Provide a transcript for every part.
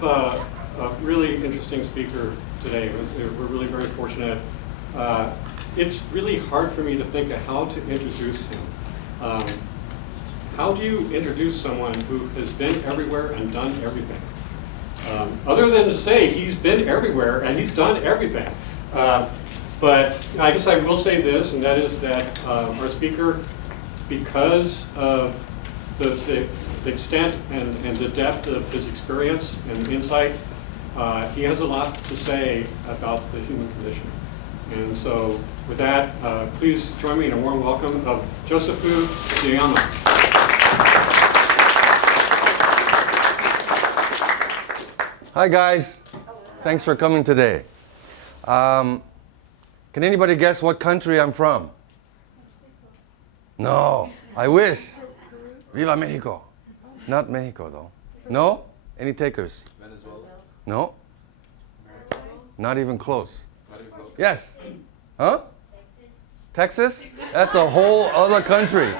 have a really interesting speaker today. We're really very fortunate. It's really hard for me to think of how to introduce him. How do you introduce someone who has been everywhere and done everything? Other than to say he's been everywhere and he's done everything. But I guess I will say this, and that is that our speaker, because of the extent and the depth of his experience and insight, he has a lot to say about the human condition. And so with that, please join me in a warm welcome of Josephu Deyama. Hi guys, thanks for coming today. Can anybody guess what country I'm from? No, I wish. Viva Mexico. Not Mexico though. No? Any takers? Venezuela? No? Not even close. Not even close. Yes? Huh? Texas? That's a whole other country.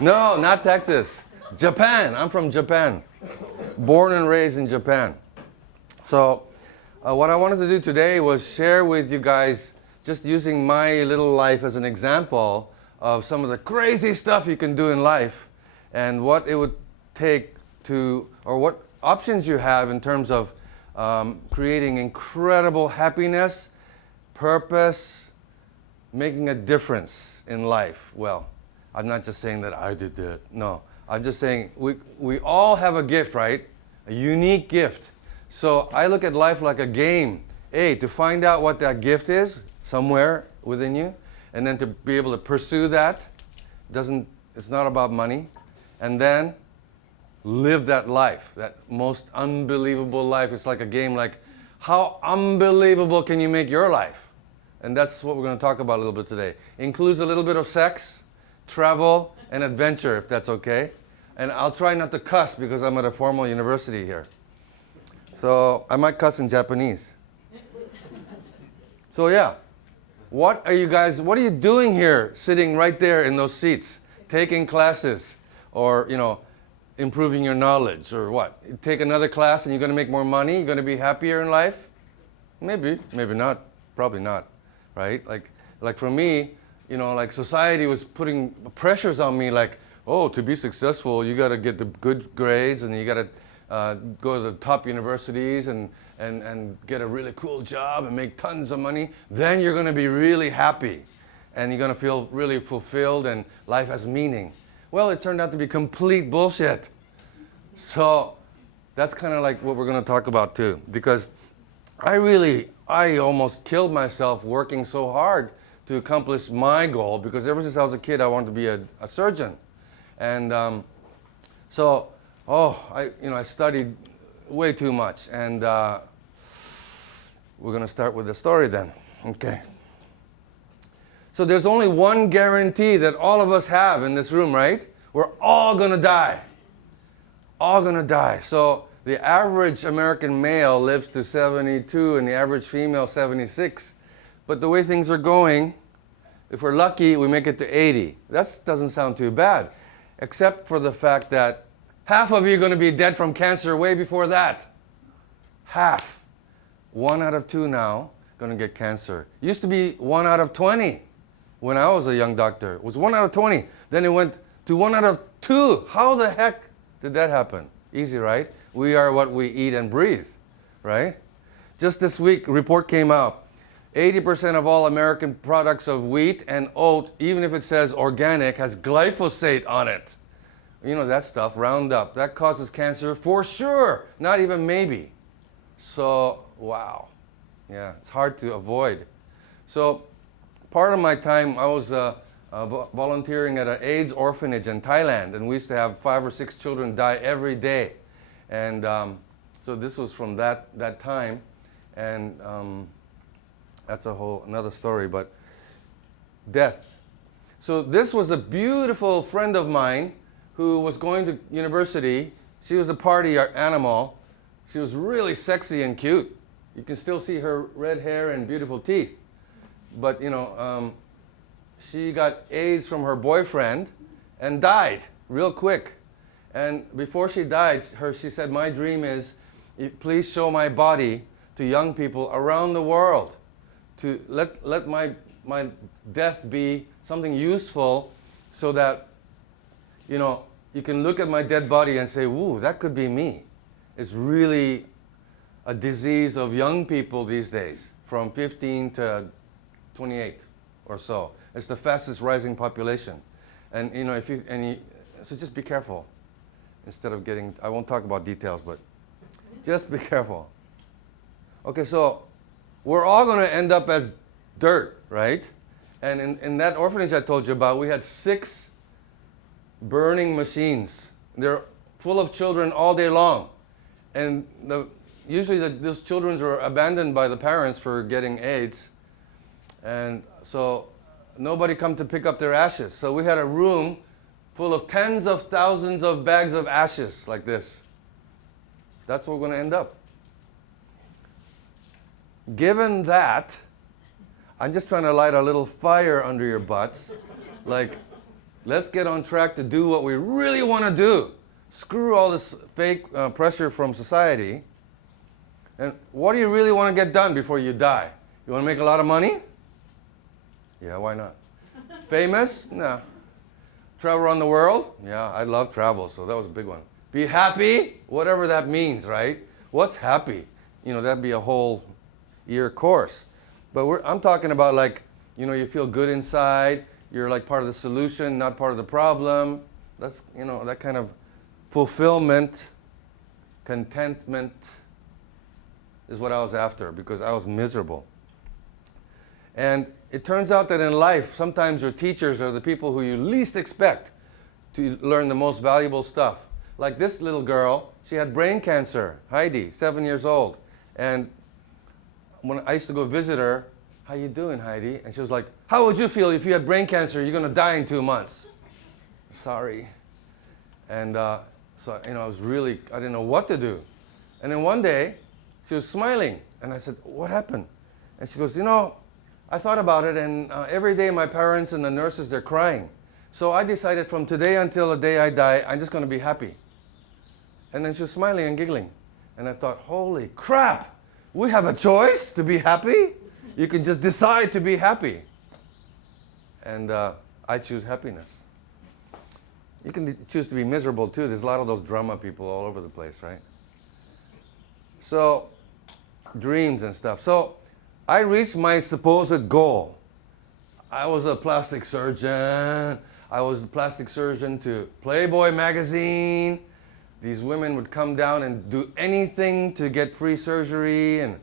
No, not Texas. Japan. I'm from Japan. Born and raised in Japan. So what I wanted to do today was share with you guys, just using my little life as an example of some of the crazy stuff you can do in life and what it would take to, or what options you have in terms of creating incredible happiness, purpose, making a difference in life. Well, I'm not just saying that I did that. No, I'm just saying we all have a gift, right? A unique gift. So I look at life like a game. To find out what that gift is somewhere within you, and then to be able to pursue that. It's not about money. And then live that life, that most unbelievable life. It's like a game, like how unbelievable can you make your life? And that's what we're going to talk about a little bit today. Includes a little bit of sex, travel, and adventure, if that's okay. And I'll try not to cuss because I'm at a formal university here. So I might cuss in Japanese. So yeah, what are you doing here, sitting right there in those seats, taking classes, or improving your knowledge, or what? You take another class and you're going to make more money, you're going to be happier in life? Maybe not, probably not, right? Like for me, like society was putting pressures on me, like, oh, to be successful, you got to get the good grades and you got to go to the top universities and get a really cool job and make tons of money. Then you're going to be really happy and you're going to feel really fulfilled and life has meaning. Well, it turned out to be complete bullshit. So that's kind of like what we're going to talk about too, because I almost killed myself working so hard to accomplish my goal, because ever since I was a kid, I wanted to be a surgeon. And I studied way too much, and we're going to start with the story then. Okay. So there's only one guarantee that all of us have in this room, right? We're all going to die. All going to die. So the average American male lives to 72 and the average female 76. But the way things are going, if we're lucky, we make it to 80. That doesn't sound too bad, except for the fact that half of you are going to be dead from cancer way before that. Half. 1 out of 2 now going to get cancer. Used to be 1 out of 20 when I was a young doctor. It was 1 out of 20. Then it went to 1 out of 2. How the heck did that happen? Easy, right? We are what we eat and breathe, right? Just this week, a report came out. 80% of all American products of wheat and oat, even if it says organic, has glyphosate on it. You know that stuff, Roundup. That causes cancer for sure, not even maybe. So, wow. Yeah, it's hard to avoid. So, part of my time, I was volunteering at an AIDS orphanage in Thailand, and we used to have 5 or 6 children die every day. And so this was from that time, and that's a whole another story, but death. So this was a beautiful friend of mine who was going to university. She was a party animal. She was really sexy and cute. You can still see her red hair and beautiful teeth. But, she got AIDS from her boyfriend and died real quick. And before she died, she said, my dream is, please show my body to young people around the world. To let my death be something useful so that, you know, you can look at my dead body and say, woo, that could be me. It's really a disease of young people these days, from 15 to 28 or so. It's the fastest rising population. And, you know, so just be careful. Instead of getting, I won't talk about details, but just be careful. Okay, so we're all going to end up as dirt, right? And in that orphanage I told you about, we had 6 burning machines. They're full of children all day long. And usually those children are abandoned by the parents for getting AIDS. And so nobody come to pick up their ashes. So we had a room full of tens of thousands of bags of ashes like this. That's where we're going to end up. Given that, I'm just trying to light a little fire under your butts. Like, let's get on track to do what we really want to do. Screw all this fake pressure from society. And what do you really want to get done before you die? You want to make a lot of money? Yeah, why not? Famous? No. Travel around the world? Yeah, I love travel, so that was a big one. Be happy? Whatever that means, right? What's happy? You know, that'd be a whole year course. But I'm talking about, like, you know, you feel good inside, you're like part of the solution, not part of the problem. That's, you know, that kind of fulfillment, contentment is what I was after, because I was miserable. And it turns out that in life, sometimes your teachers are the people who you least expect to learn the most valuable stuff. Like this little girl, she had brain cancer, Heidi, 7 years old. And when I used to go visit her, how you doing, Heidi? And she was like, how would you feel if you had brain cancer? You're going to die in 2 months. Sorry. And so, you know, I didn't know what to do. And then one day, she was smiling. And I said, what happened? And she goes, you know, I thought about it, and every day my parents and the nurses, they're crying. So I decided from today until the day I die, I'm just going to be happy. And then she was smiling and giggling. And I thought, holy crap, we have a choice to be happy? You can just decide to be happy. And I choose happiness. You can choose to be miserable too. There's a lot of those drama people all over the place, right? So, dreams and stuff. So, I reached my supposed goal. I was a plastic surgeon. I was a plastic surgeon to Playboy magazine. These women would come down and do anything to get free surgery. And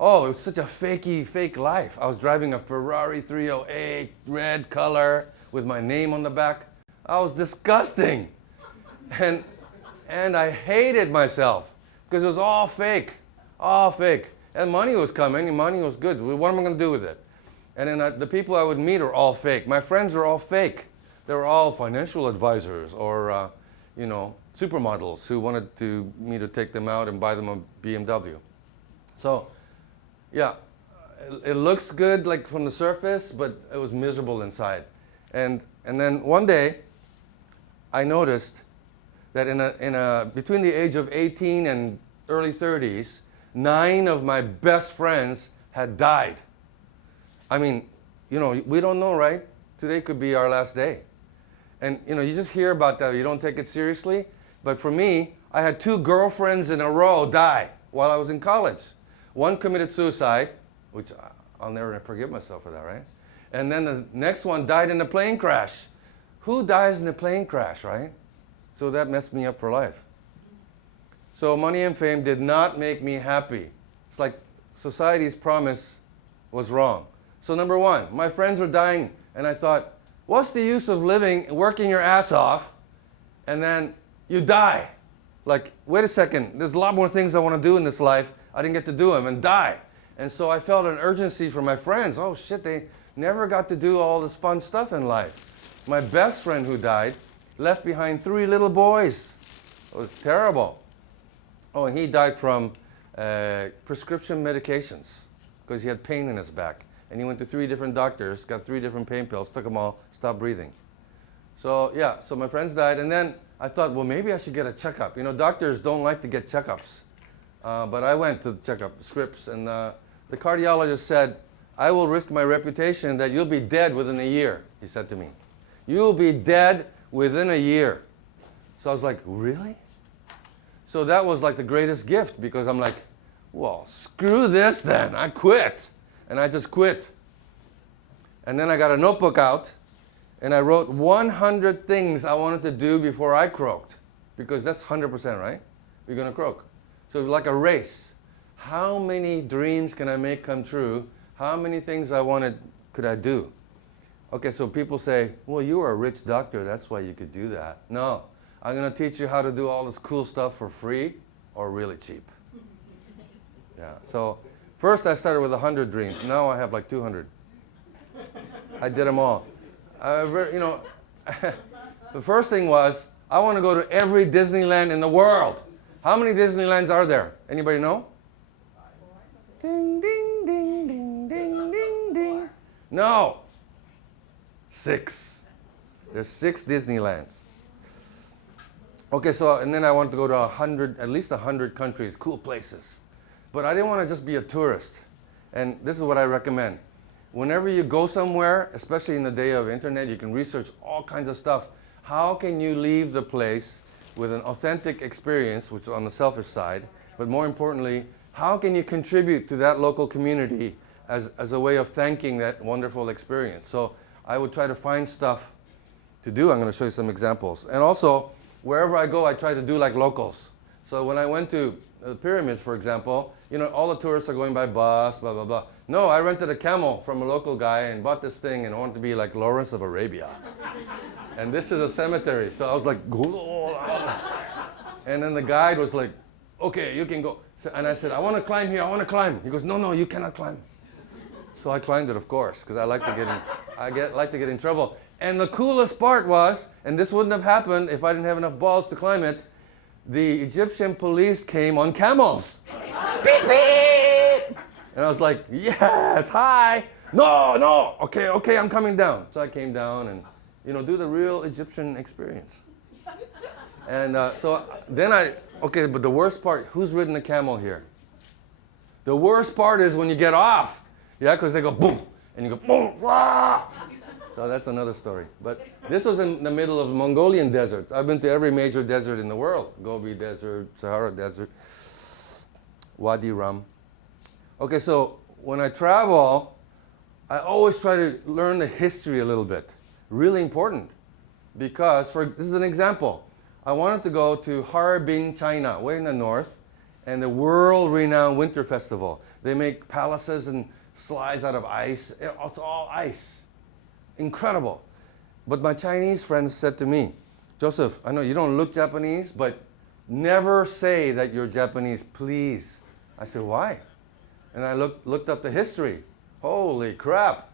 oh, it was such a fake life. I was driving a Ferrari 308, red color, with my name on the back. I was disgusting. And I hated myself because it was all fake. And money was coming, and money was good. What am I going to do with it? And then the people I would meet are all fake. My friends were all fake. They were all financial advisors or, you know, supermodels who wanted me to take them out and buy them a BMW. So, yeah, it looks good like from the surface, but it was miserable inside. And then one day, I noticed that between the age of 18 and early 30s, 9 of my best friends had died. I mean, you know, we don't know, right? Today could be our last day. And, you know, you just hear about that. You don't take it seriously. But for me, I had 2 girlfriends in a row die while I was in college. One committed suicide, which I'll never forgive myself for that, right? And then the next one died in a plane crash. Who dies in a plane crash, right? So that messed me up for life. So money and fame did not make me happy. It's like society's promise was wrong. So number one, my friends were dying, and I thought, what's the use of living, working your ass off, and then you die? Like, wait a second, there's a lot more things I want to do in this life. I didn't get to do them, and die. And so I felt an urgency for my friends. Oh shit, they never got to do all this fun stuff in life. My best friend who died left behind 3 little boys. It was terrible. Oh, and he died from prescription medications because he had pain in his back. And he went to 3 different doctors, got 3 different pain pills, took them all, stopped breathing. So yeah, so my friends died, and then I thought, well, maybe I should get a checkup. You know, doctors don't like to get checkups, but I went to check up scripts, and the cardiologist said, I will risk my reputation that you'll be dead within a year, he said to me. You'll be dead within a year. So I was like, really? So that was like the greatest gift, because I'm like, well, screw this then, I quit. And I just quit. And then I got a notebook out, and I wrote 100 things I wanted to do before I croaked, because that's 100%, right? You're going to croak. So like a race. How many dreams can I make come true? How many things I wanted could I do? Okay, so people say, well, you were a rich doctor, that's why you could do that. No, I'm going to teach you how to do all this cool stuff for free or really cheap. Yeah, so first I started with 100 dreams. Now I have like 200. I did them all. You know, the first thing was, I want to go to every Disneyland in the world. How many Disneylands are there? Anybody know? Ding, ding, ding, ding, ding, ding, ding. No. 6. There's 6 Disneylands. Okay, so, and then I want to go to at least 100 countries, cool places. But I didn't want to just be a tourist. And this is what I recommend. Whenever you go somewhere, especially in the day of internet, you can research all kinds of stuff. How can you leave the place with an authentic experience, which is on the selfish side, but more importantly, how can you contribute to that local community as a way of thanking that wonderful experience? So I would try to find stuff to do. I'm going to show you some examples. And also, wherever I go, I try to do like locals. So when I went to the pyramids, for example, you know, all the tourists are going by bus, blah, blah, blah. No, I rented a camel from a local guy and bought this thing, and I wanted to be like Lawrence of Arabia. And this is a cemetery. So I was like, and then the guide was like, okay, you can go. And I said, I want to climb here, I want to climb. He goes, no, no, you cannot climb. So I climbed it, of course, because I like to get in trouble. And the coolest part was, and this wouldn't have happened if I didn't have enough balls to climb it, the Egyptian police came on camels. Beep, beep. And I was like, yes, hi. No, no, okay, okay, I'm coming down. So I came down and, you know, do the real Egyptian experience. And so then okay, but the worst part, who's ridden a camel here? The worst part is when you get off. Yeah, because they go boom, and you go boom, wah. So that's another story. But this was in the middle of the Mongolian desert. I've been to every major desert in the world. Gobi Desert, Sahara Desert, Wadi Rum. Okay, so when I travel, I always try to learn the history a little bit. Really important. Because, this is an example. I wanted to go to Harbin, China, way in the north, and the world-renowned winter festival. They make palaces and slides out of ice. It's all ice. Incredible. But my Chinese friends said to me, Joseph, I know you don't look Japanese, but never say that you're Japanese, please. I said, why? And I looked up the history. Holy crap.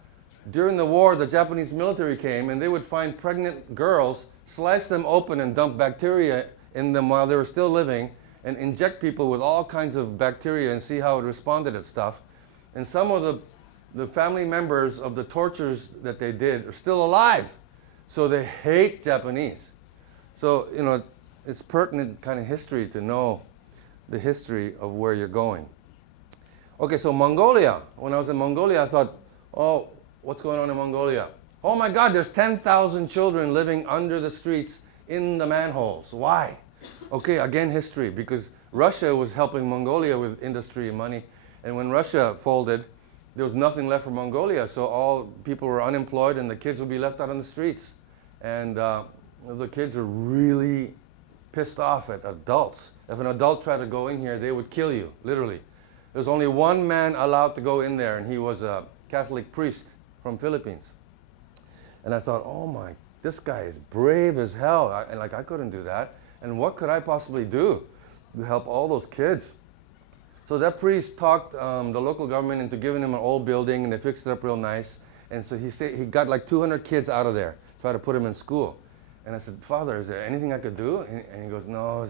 During the war, the Japanese military came, and they would find pregnant girls, slice them open and dump bacteria in them while they were still living, and inject people with all kinds of bacteria and see how it responded and stuff. And some of the family members of the tortures that they did are still alive. So they hate Japanese. So, you know, it's pertinent kind of history to know the history of where you're going. Okay, so Mongolia. When I was in Mongolia, I thought, oh, what's going on in Mongolia? Oh my God, there's 10,000 children living under the streets in the manholes. Why? Okay, again, history, because Russia was helping Mongolia with industry and money. And when Russia folded, there was nothing left for Mongolia, so all people were unemployed and the kids would be left out on the streets. And the kids are really pissed off at adults. If an adult tried to go in here, they would kill you, literally. There's only one man allowed to go in there, and he was a Catholic priest from Philippines. And I thought, oh my, this guy is brave as hell. I couldn't do that. And what could I possibly do to help all those kids? So that priest talked the local government into giving him an old building, and they fixed it up real nice. And so he got like 200 kids out of there, tried to put them in school. And I said, Father, is there anything I could do? And he goes, no,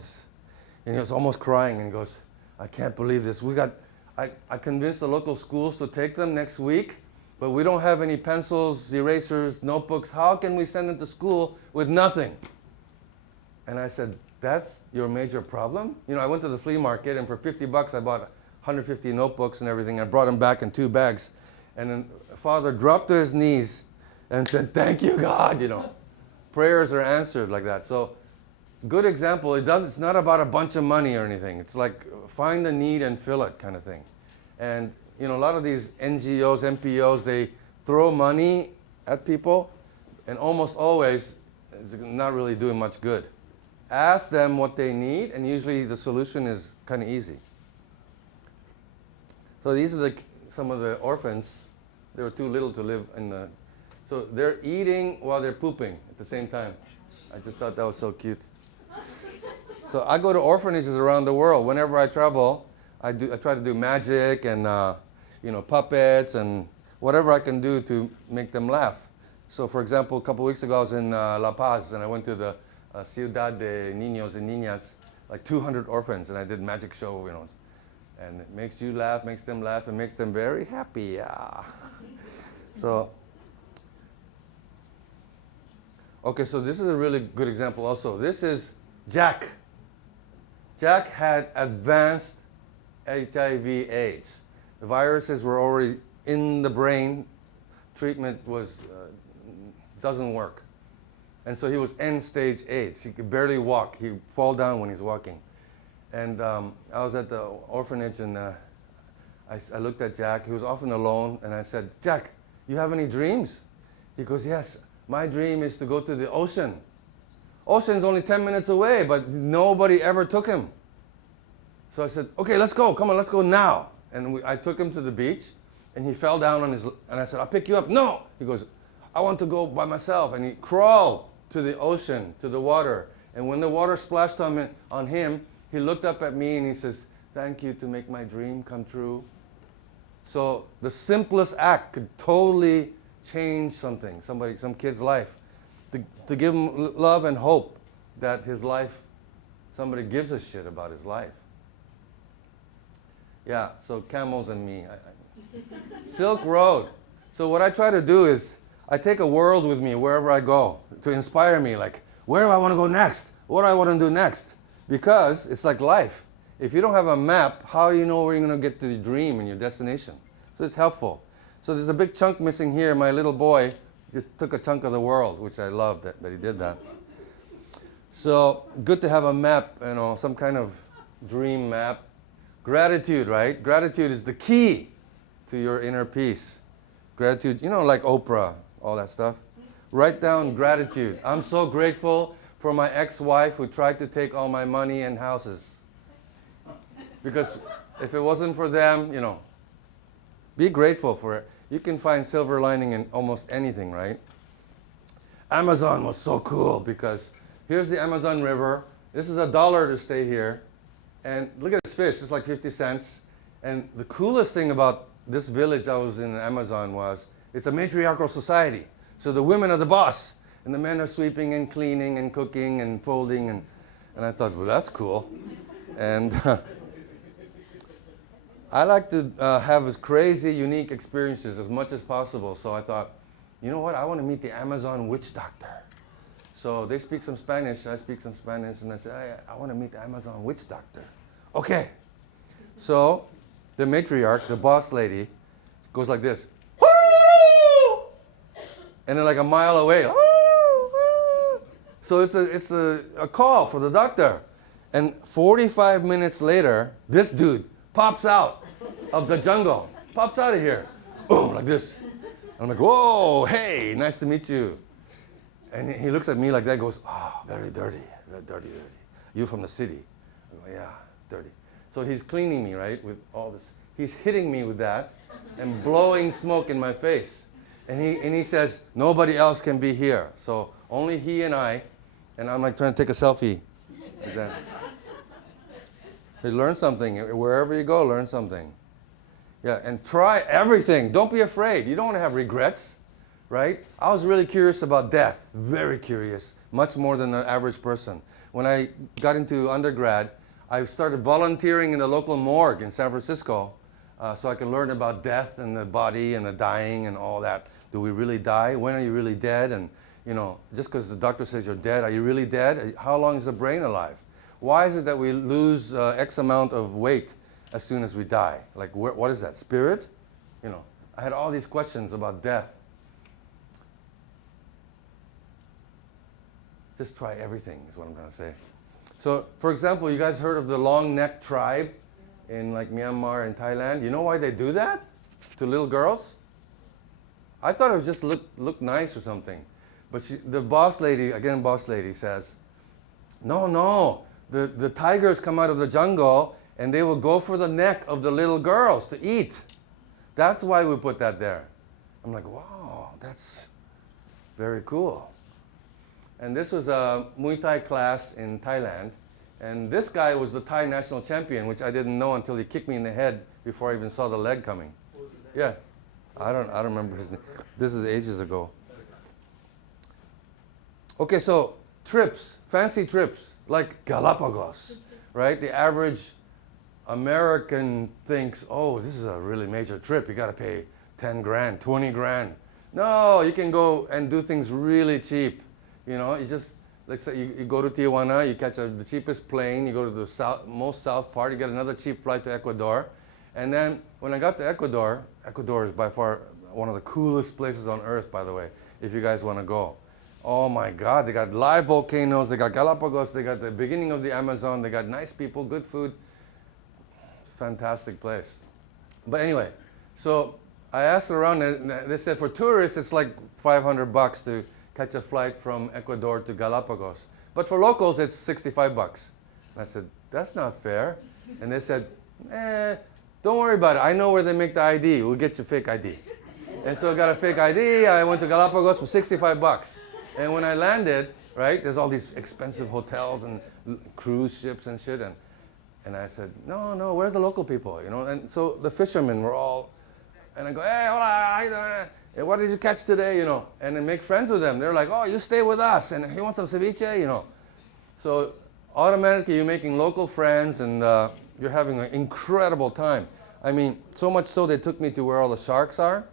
and he was almost crying, and he goes, I can't believe this. I convinced the local schools to take them next week, but we don't have any pencils, erasers, notebooks. How can we send them to school with nothing? And I said, that's your major problem? You know, I went to the flea market, and for $50, I bought 150 notebooks and everything. I brought them back in 2 bags. And then Father dropped to his knees and said, thank you, God, you know. Prayers are answered like that. So, good example. It's not about a bunch of money or anything. It's like find the need and fill it kind of thing. And, you know, a lot of these NGOs, NPOs, they throw money at people, and almost always it's not really doing much good. Ask them what they need, and usually the solution is kind of easy. So these are some of the orphans. They were too little to live in the... So they're eating while they're pooping at the same time. I just thought that was so cute. So I go to orphanages around the world. Whenever I travel, I try to do magic and you know, puppets and whatever I can do to make them laugh. So for example, a couple weeks ago I was in La Paz, and I went to the Ciudad de Niños and Niñas, like 200 orphans, and I did magic show, you know. And it makes you laugh, makes them laugh, and makes them very happy. Yeah. So, okay, so this is a really good example also. This is Jack. Jack had advanced HIV/AIDS. The viruses were already in the brain. Treatment doesn't work. And so he was end-stage AIDS. He could barely walk. He'd fall down when he's walking. And I was at the orphanage, and I looked at Jack. He was often alone, and I said, Jack, you have any dreams? He goes, yes, my dream is to go to the ocean. Ocean's only 10 minutes away, but nobody ever took him. So I said, okay, let's go. Come on, let's go now. And I took him to the beach, and he fell down on his, and I said, I'll pick you up. No. He goes, I want to go by myself. And he crawled to the ocean, to the water. And when the water splashed on him, he looked up at me and he says, thank you to make my dream come true. So the simplest act could totally change something, some kid's life. To give him love and hope that his life, somebody gives a shit about his life. Yeah, so camels and me. Silk Road. So what I try to do is, I take a world with me wherever I go to inspire me, like, where do I want to go next? What do I want to do next? Because it's like life. If you don't have a map, how do you know where you're going to get to your dream and your destination? So it's helpful. So there's a big chunk missing here. My little boy just took a chunk of the world, which I love that he did that. So good to have a map, you know, some kind of dream map. Gratitude, right? Gratitude is the key to your inner peace. Gratitude, you know, like Oprah, all that stuff. Write down gratitude. I'm so grateful for my ex-wife who tried to take all my money and houses. Because if it wasn't for them, you know, be grateful for it. You can find silver lining in almost anything, right? Amazon was so cool because here's the Amazon River. This is $1 to stay here. And look at this fish, it's like 50 cents. And the coolest thing about this village I was in Amazon was, it's a matriarchal society. So the women are the boss, and the men are sweeping and cleaning and cooking and folding. And I thought, well, that's cool. And I like to have as crazy, unique experiences as much as possible. So I thought, you know what, I want to meet the Amazon witch doctor. So they speak some Spanish, I speak some Spanish, and I said, I want to meet the Amazon witch doctor. Okay. So the matriarch, the boss lady, goes like this. And then like a mile away. So it's a call for the doctor. And 45 minutes later, this dude pops out of the jungle, pops out of here, boom, like this. I'm like, whoa, hey, nice to meet you. And he looks at me like that, goes, oh, very dirty, very dirty, dirty. You from the city? I go, yeah, dirty. So he's cleaning me, right, with all this. He's hitting me with that and blowing smoke in my face. And he says, nobody else can be here. So only he and I. And I'm like trying to take a selfie. Like that. Hey, learn something. Wherever you go, learn something. Yeah, and try everything. Don't be afraid. You don't want to have regrets, right? I was really curious about death. Very curious. Much more than the average person. When I got into undergrad, I started volunteering in the local morgue in San Francisco. so I can learn about death and the body and the dying and all that. Do we really die? When are you really dead? And just because the doctor says you're dead, are you really dead? How long is the brain alive? Why is it that we lose X amount of weight as soon as we die? Like, what is that, spirit? I had all these questions about death. Just try everything is what I'm going to say. So, for example, you guys heard of the long-necked tribe in like Myanmar and Thailand? You know why they do that to little girls? I thought it would just look nice or something. But the boss lady says, no, the tigers come out of the jungle and they will go for the neck of the little girls to eat. That's why we put that there. I'm like, wow, that's very cool. And this was a Muay Thai class in Thailand. And this guy was the Thai national champion, which I didn't know until he kicked me in the head before I even saw the leg coming. What was his name? Yeah. I don't remember his name. This is ages ago. Okay, so trips, fancy trips, like Galapagos, right? The average American thinks, oh, this is a really major trip. You got to pay 10 grand, 20 grand. No, you can go and do things really cheap. You just, let's say you go to Tijuana, you catch the cheapest plane, you go to the most south part, you get another cheap flight to Ecuador. And then when I got to Ecuador is by far one of the coolest places on earth, by the way, if you guys want to go. Oh my God, they got live volcanoes, they got Galapagos, they got the beginning of the Amazon, they got nice people, good food. Fantastic place. But anyway, so I asked around, and they said for tourists it's like $500 to catch a flight from Ecuador to Galapagos. But for locals it's $65. And I said, that's not fair. And they said, don't worry about it. I know where they make the ID. We'll get you fake ID. And so I got a fake ID. I went to Galapagos for $65. And when I landed, right, there's all these expensive hotels and cruise ships and shit. And I said, no, where's the local people? And so the fishermen were all, and I go, hey, hola, how you doing? Hey, what did you catch today? And then make friends with them. They're like, oh, you stay with us, and you want some ceviche, So automatically you're making local friends, and you're having an incredible time. I mean, so much so they took me to where all the sharks are.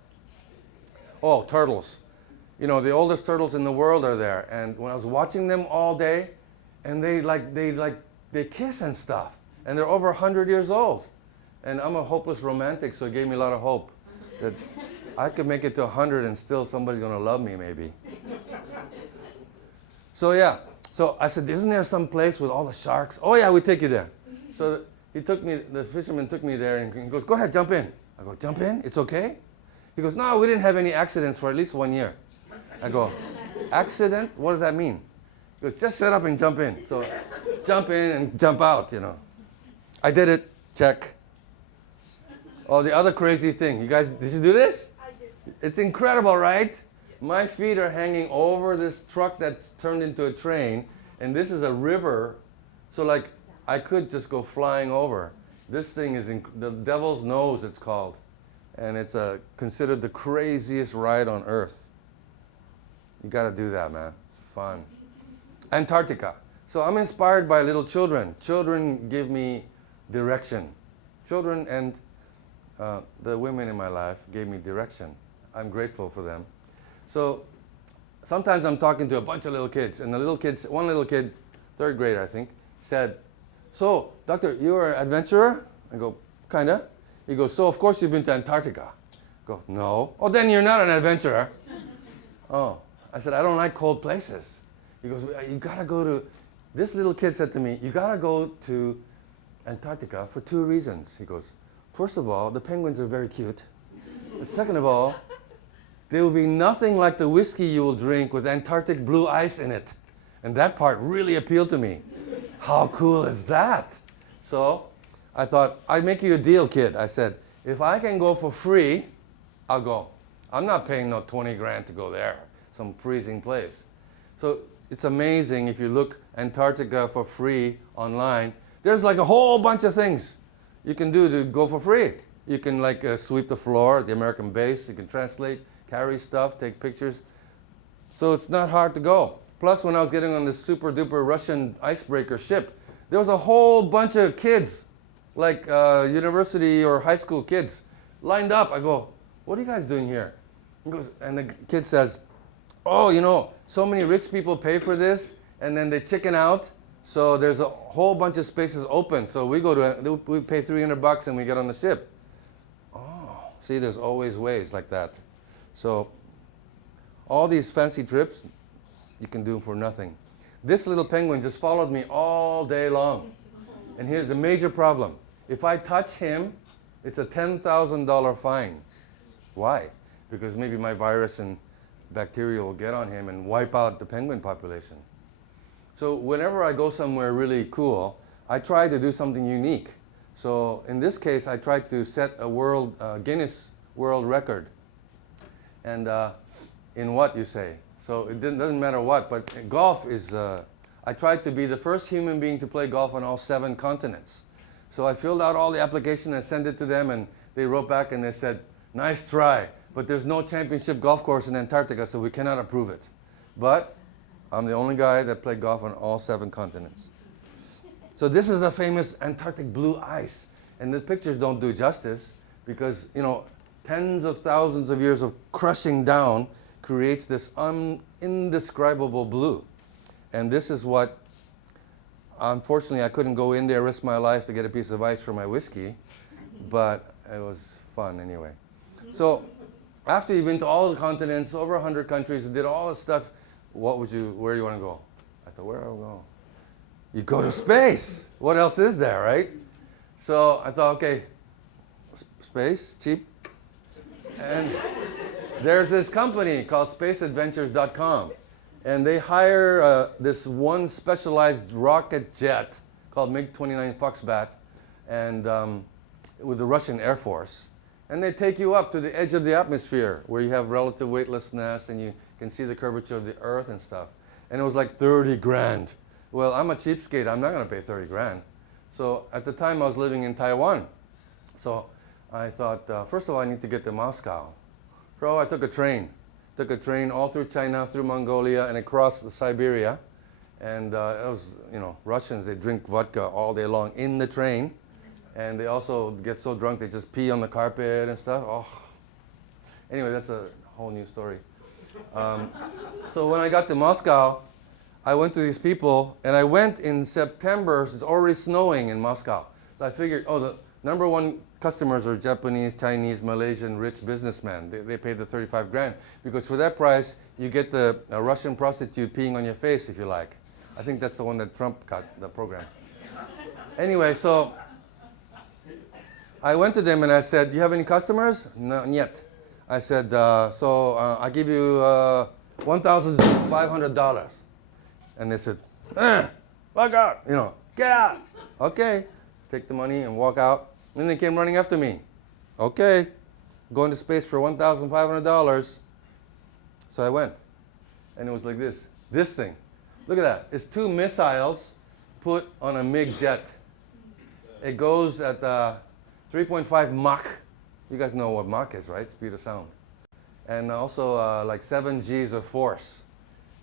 Oh, turtles. The oldest turtles in the world are there. And when I was watching them all day, and they kiss and stuff. And they're over 100 years old. And I'm a hopeless romantic, so it gave me a lot of hope that I could make it to 100 and still somebody's going to love me, maybe. So yeah. So I said, isn't there some place with all the sharks? Oh yeah, we take you there. So the fisherman took me there, and he goes, go ahead, jump in. I go, jump in? It's okay? He goes, no, we didn't have any accidents for at least 1 year. I go, accident? What does that mean? He goes, just shut up and jump in. So jump in and jump out, I did it. Check. Oh, the other crazy thing. You guys, did you do this? I did. It's incredible, right? My feet are hanging over this truck that's turned into a train, and this is a river. So like, I could just go flying over. This thing is the Devil's Nose, it's called. And it's considered the craziest ride on earth. You got to do that, man. It's fun. Antarctica. So I'm inspired by little children. Children give me direction. Children and the women in my life gave me direction. I'm grateful for them. So sometimes I'm talking to a bunch of little kids, and one little kid, third grader I think, said, so, doctor, you're an adventurer? I go, kinda. He goes, so of course you've been to Antarctica. I go, no. Oh, then you're not an adventurer. Oh, I said, I don't like cold places. He goes, you gotta go to, this little kid said to me, you gotta go to Antarctica for 2 reasons. He goes, first of all, the penguins are very cute. Second of all, there will be nothing like the whiskey you will drink with Antarctic blue ice in it. And that part really appealed to me. How cool is that? So I thought, I'd make you a deal, kid. I said, if I can go for free, I'll go. I'm not paying no 20 grand to go there, some freezing place. So it's amazing if you look Antarctica for free online. There's like a whole bunch of things you can do to go for free. You can like sweep the floor at the American base. You can translate, carry stuff, take pictures. So it's not hard to go. Plus, when I was getting on this super duper Russian icebreaker ship, there was a whole bunch of kids like university or high school kids lined up. I go, what are you guys doing here? He goes, and the kid says, oh, you know, so many rich people pay for this, and then they chicken out. So there's a whole bunch of spaces open. So we pay $300 and we get on the ship. Oh, see, there's always ways like that. So all these fancy trips, you can do for nothing. This little penguin just followed me all day long. And here's a major problem. If I touch him, it's a $10,000 fine. Why? Because maybe my virus and bacteria will get on him and wipe out the penguin population. So whenever I go somewhere really cool, I try to do something unique. So in this case, I tried to set a Guinness World Record. And in what, you say? So it doesn't matter what, but golf is, I tried to be the first human being to play golf on all 7 continents. So I filled out all the application and sent it to them, and they wrote back and they said, nice try, but there's no championship golf course in Antarctica, so we cannot approve it. But I'm the only guy that played golf on all 7 continents. So this is the famous Antarctic blue ice. And the pictures don't do justice because, you know, tens of thousands of years of crushing down creates this indescribable blue. And this is what, unfortunately, I couldn't go in there, risk my life to get a piece of ice for my whiskey, but it was fun anyway. So after you've been to all the continents, over 100 countries, and did all this stuff, where do you want to go? I thought, where do I go? You go to space. What else is there, right? So I thought, okay, space, cheap. And there's this company called spaceadventures.com. And they hire this one specialized rocket jet called MiG-29 Foxbat and with the Russian Air Force. And they take you up to the edge of the atmosphere where you have relative weightlessness and you can see the curvature of the Earth and stuff. And it was like 30 grand. Well, I'm a cheapskate. I'm not going to pay 30 grand. So at the time, I was living in Taiwan. So I thought, first of all, I need to get to Moscow. So I took a train. Took a train all through China, through Mongolia, and across Siberia. And it was, you know, Russians, they drink vodka all day long in the train. And they also get so drunk, they just pee on the carpet and stuff. Oh. Anyway, that's a whole new story. So when I got to Moscow, I went to these people, and I went in September. It's already snowing in Moscow. So I figured, oh, the number one customers are Japanese, Chinese, Malaysian, rich businessmen. They paid the 35 grand. Because for that price, you get a Russian prostitute peeing on your face, if you like. I think that's the one that Trump got, the program. Anyway, so I went to them and I said, you have any customers? No, yet. I said, I give you $1,500. And they said, fuck out, you know, get out. Okay, take the money and walk out. And they came running after me. Okay, going to space for $1,500. So I went. And it was like this thing. Look at that. It's 2 missiles put on a MiG jet. It goes at 3.5 Mach. You guys know what Mach is, right? Speed of sound. And also like 7 Gs of force.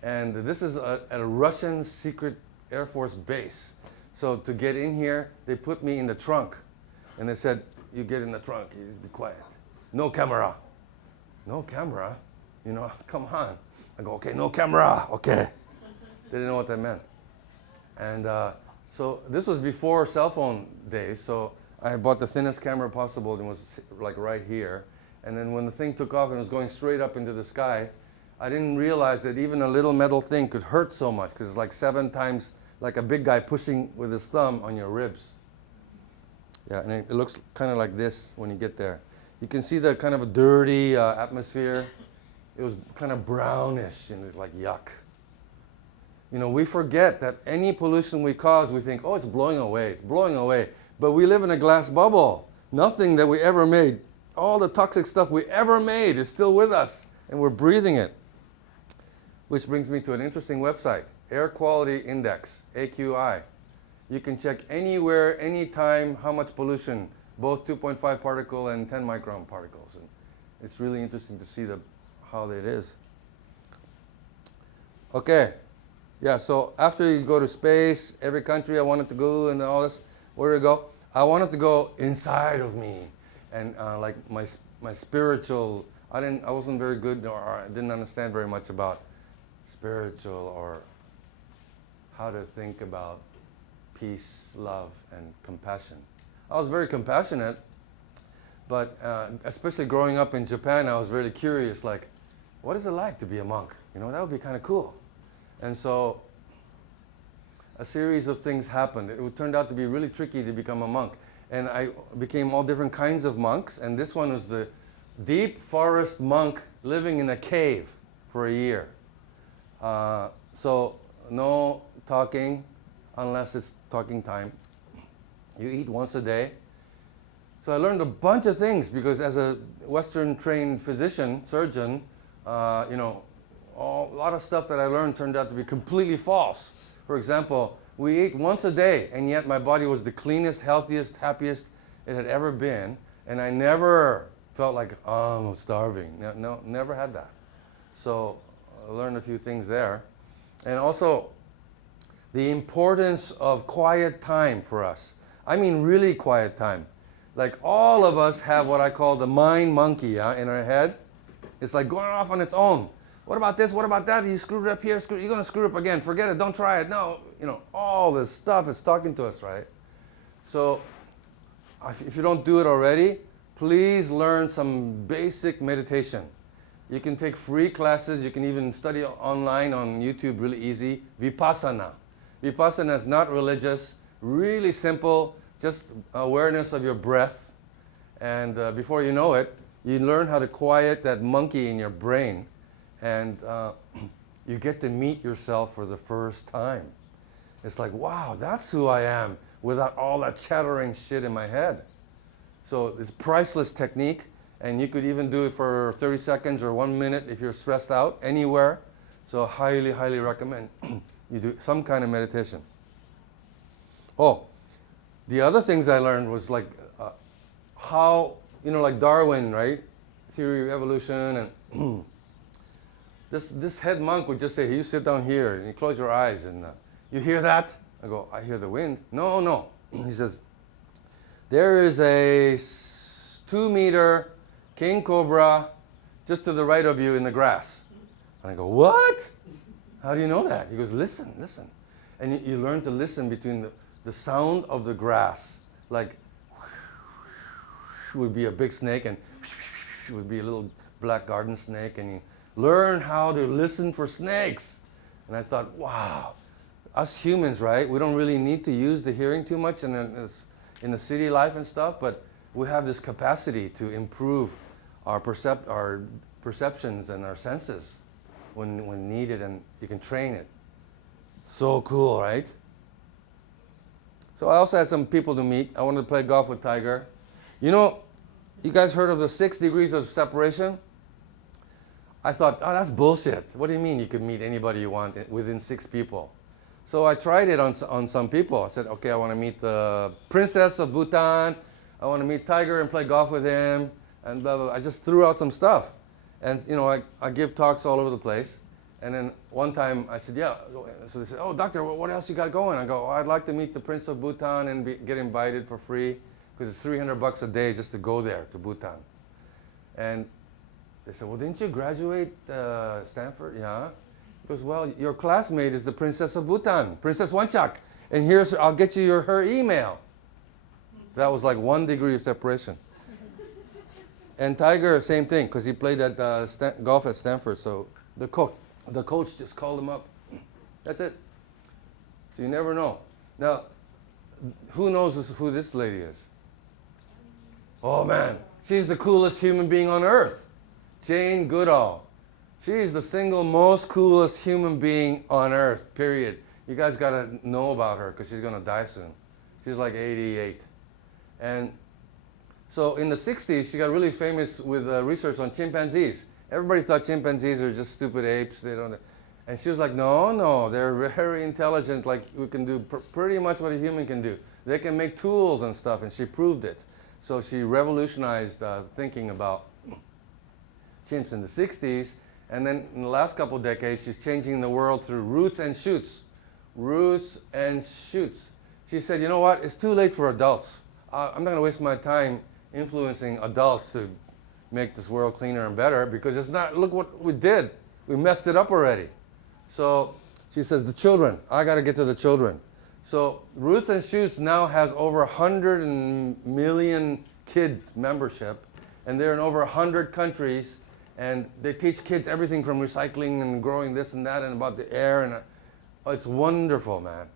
And this is at a Russian secret Air Force base. So to get in here, they put me in the trunk. And they said, you get in the trunk, you be quiet. No camera. No camera? You know, come on. I go, okay, no camera, okay. They didn't know what that meant. And so this was before cell phone days, so I bought the thinnest camera possible and was like right here. And then when the thing took off and was going straight up into the sky, I didn't realize that even a little metal thing could hurt so much because it's like 7 times like a big guy pushing with his thumb on your ribs. Yeah, and it looks kind of like this when you get there. You can see the kind of a dirty atmosphere. It was kind of brownish and it's like yuck. You know, we forget that any pollution we cause, we think, oh, it's blowing away, it's blowing away. But we live in a glass bubble. Nothing that we ever made, all the toxic stuff we ever made is still with us, and we're breathing it. Which brings me to an interesting website, Air Quality Index, AQI. You can check anywhere, anytime, how much pollution, both 2.5 particle and 10 micron particles. And it's really interesting to see how it is. Okay, yeah, so after you go to space, every country I wanted to go and all this, where to go? I wanted to go inside of me, and like my spiritual. I wasn't very good, or I didn't understand very much about spiritual or how to think about peace, love, and compassion. I was very compassionate, but especially growing up in Japan, I was really curious, like, what is it like to be a monk? You know, that would be kind of cool. And so a series of things happened. It turned out to be really tricky to become a monk. And I became all different kinds of monks, and this one was the deep forest monk living in a cave for a year. So no talking unless it's talking time. You eat once a day. So I learned a bunch of things because as a Western trained physician, surgeon, you know, a lot of stuff that I learned turned out to be completely false. For example, we ate once a day, and yet my body was the cleanest, healthiest, happiest it had ever been, and I never felt like, oh, I'm starving. No, never had that. So I learned a few things there. And also, the importance of quiet time for us. I mean really quiet time. Like all of us have what I call the mind monkey in our head. It's like going off on its own. What about this? What about that? You screwed it up here. You're going to screw it up again. Forget it. Don't try it. No. You know, all this stuff is talking to us, right? So if you don't do it already, please learn some basic meditation. You can take free classes. You can even study online on YouTube really easy. Vipassana. Vipassana is not religious, really simple, just awareness of your breath. And before you know it, you learn how to quiet that monkey in your brain. And you get to meet yourself for the first time. It's like, wow, that's who I am without all that chattering shit in my head. So it's a priceless technique, and you could even do it for 30 seconds or 1 minute if you're stressed out anywhere. So highly, highly recommend you do some kind of meditation. Oh, the other things I learned was like how, you know, like Darwin, right? Theory of evolution, and this head monk would just say, you sit down here and you close your eyes and you hear that? I go, I hear the wind. No. He says, there is a 2-meter king cobra just to the right of you in the grass. And I go, what? How do you know that? He goes, listen. And you learn to listen between the sound of the grass. Like, would be a big snake, and would be a little black garden snake, and you learn how to listen for snakes. And I thought, wow, us humans, right? We don't really need to use the hearing too much in the city life and stuff, but we have this capacity to improve our perceptions and our senses when needed, and you can train it. So cool, right? So I also had some people to meet. I wanted to play golf with Tiger. You know, you guys heard of the 6 degrees of separation? I thought, oh, that's bullshit. What do you mean you could meet anybody you want within 6 people? So I tried it on some people. I said, okay, I want to meet the princess of Bhutan. I want to meet Tiger and play golf with him, and blah, blah, blah. I just threw out some stuff. And, you know, I give talks all over the place. And then one time I said, yeah. So they said, oh, doctor, what else you got going? I go, oh, I'd like to meet the Prince of Bhutan and get invited for free, because it's $300 a day just to go there to Bhutan. And they said, well, didn't you graduate Stanford? Yeah. He goes, well, your classmate is the Princess of Bhutan, Princess Wanchak. And here's, I'll get you her email. That was like 1 degree of separation. And Tiger, same thing, because he played at golf at Stanford. So the coach just called him up. That's it. So you never know. Now, who knows who this lady is? Oh man, she's the coolest human being on earth. Jane Goodall. She's the single most coolest human being on earth, period. You guys gotta know about her because she's gonna die soon. She's like 88. And so in the 60s, she got really famous with research on chimpanzees. Everybody thought chimpanzees are just stupid apes. They don't. And she was like, no, they're very intelligent. Like we can do pretty much what a human can do. They can make tools and stuff, and she proved it. So she revolutionized thinking about chimps in the 60s. And then in the last couple of decades, she's changing the world through roots and shoots. Roots and shoots. She said, you know what? It's too late for adults. I'm not going to waste my time influencing adults to make this world cleaner and better because it's not, look what we did. We messed it up already. So she says, the children, I got to get to the children. So Roots and Shoots now has over 100 million kids membership, and they're in over 100 countries, and they teach kids everything from recycling and growing this and that and about the air, and it's wonderful, man.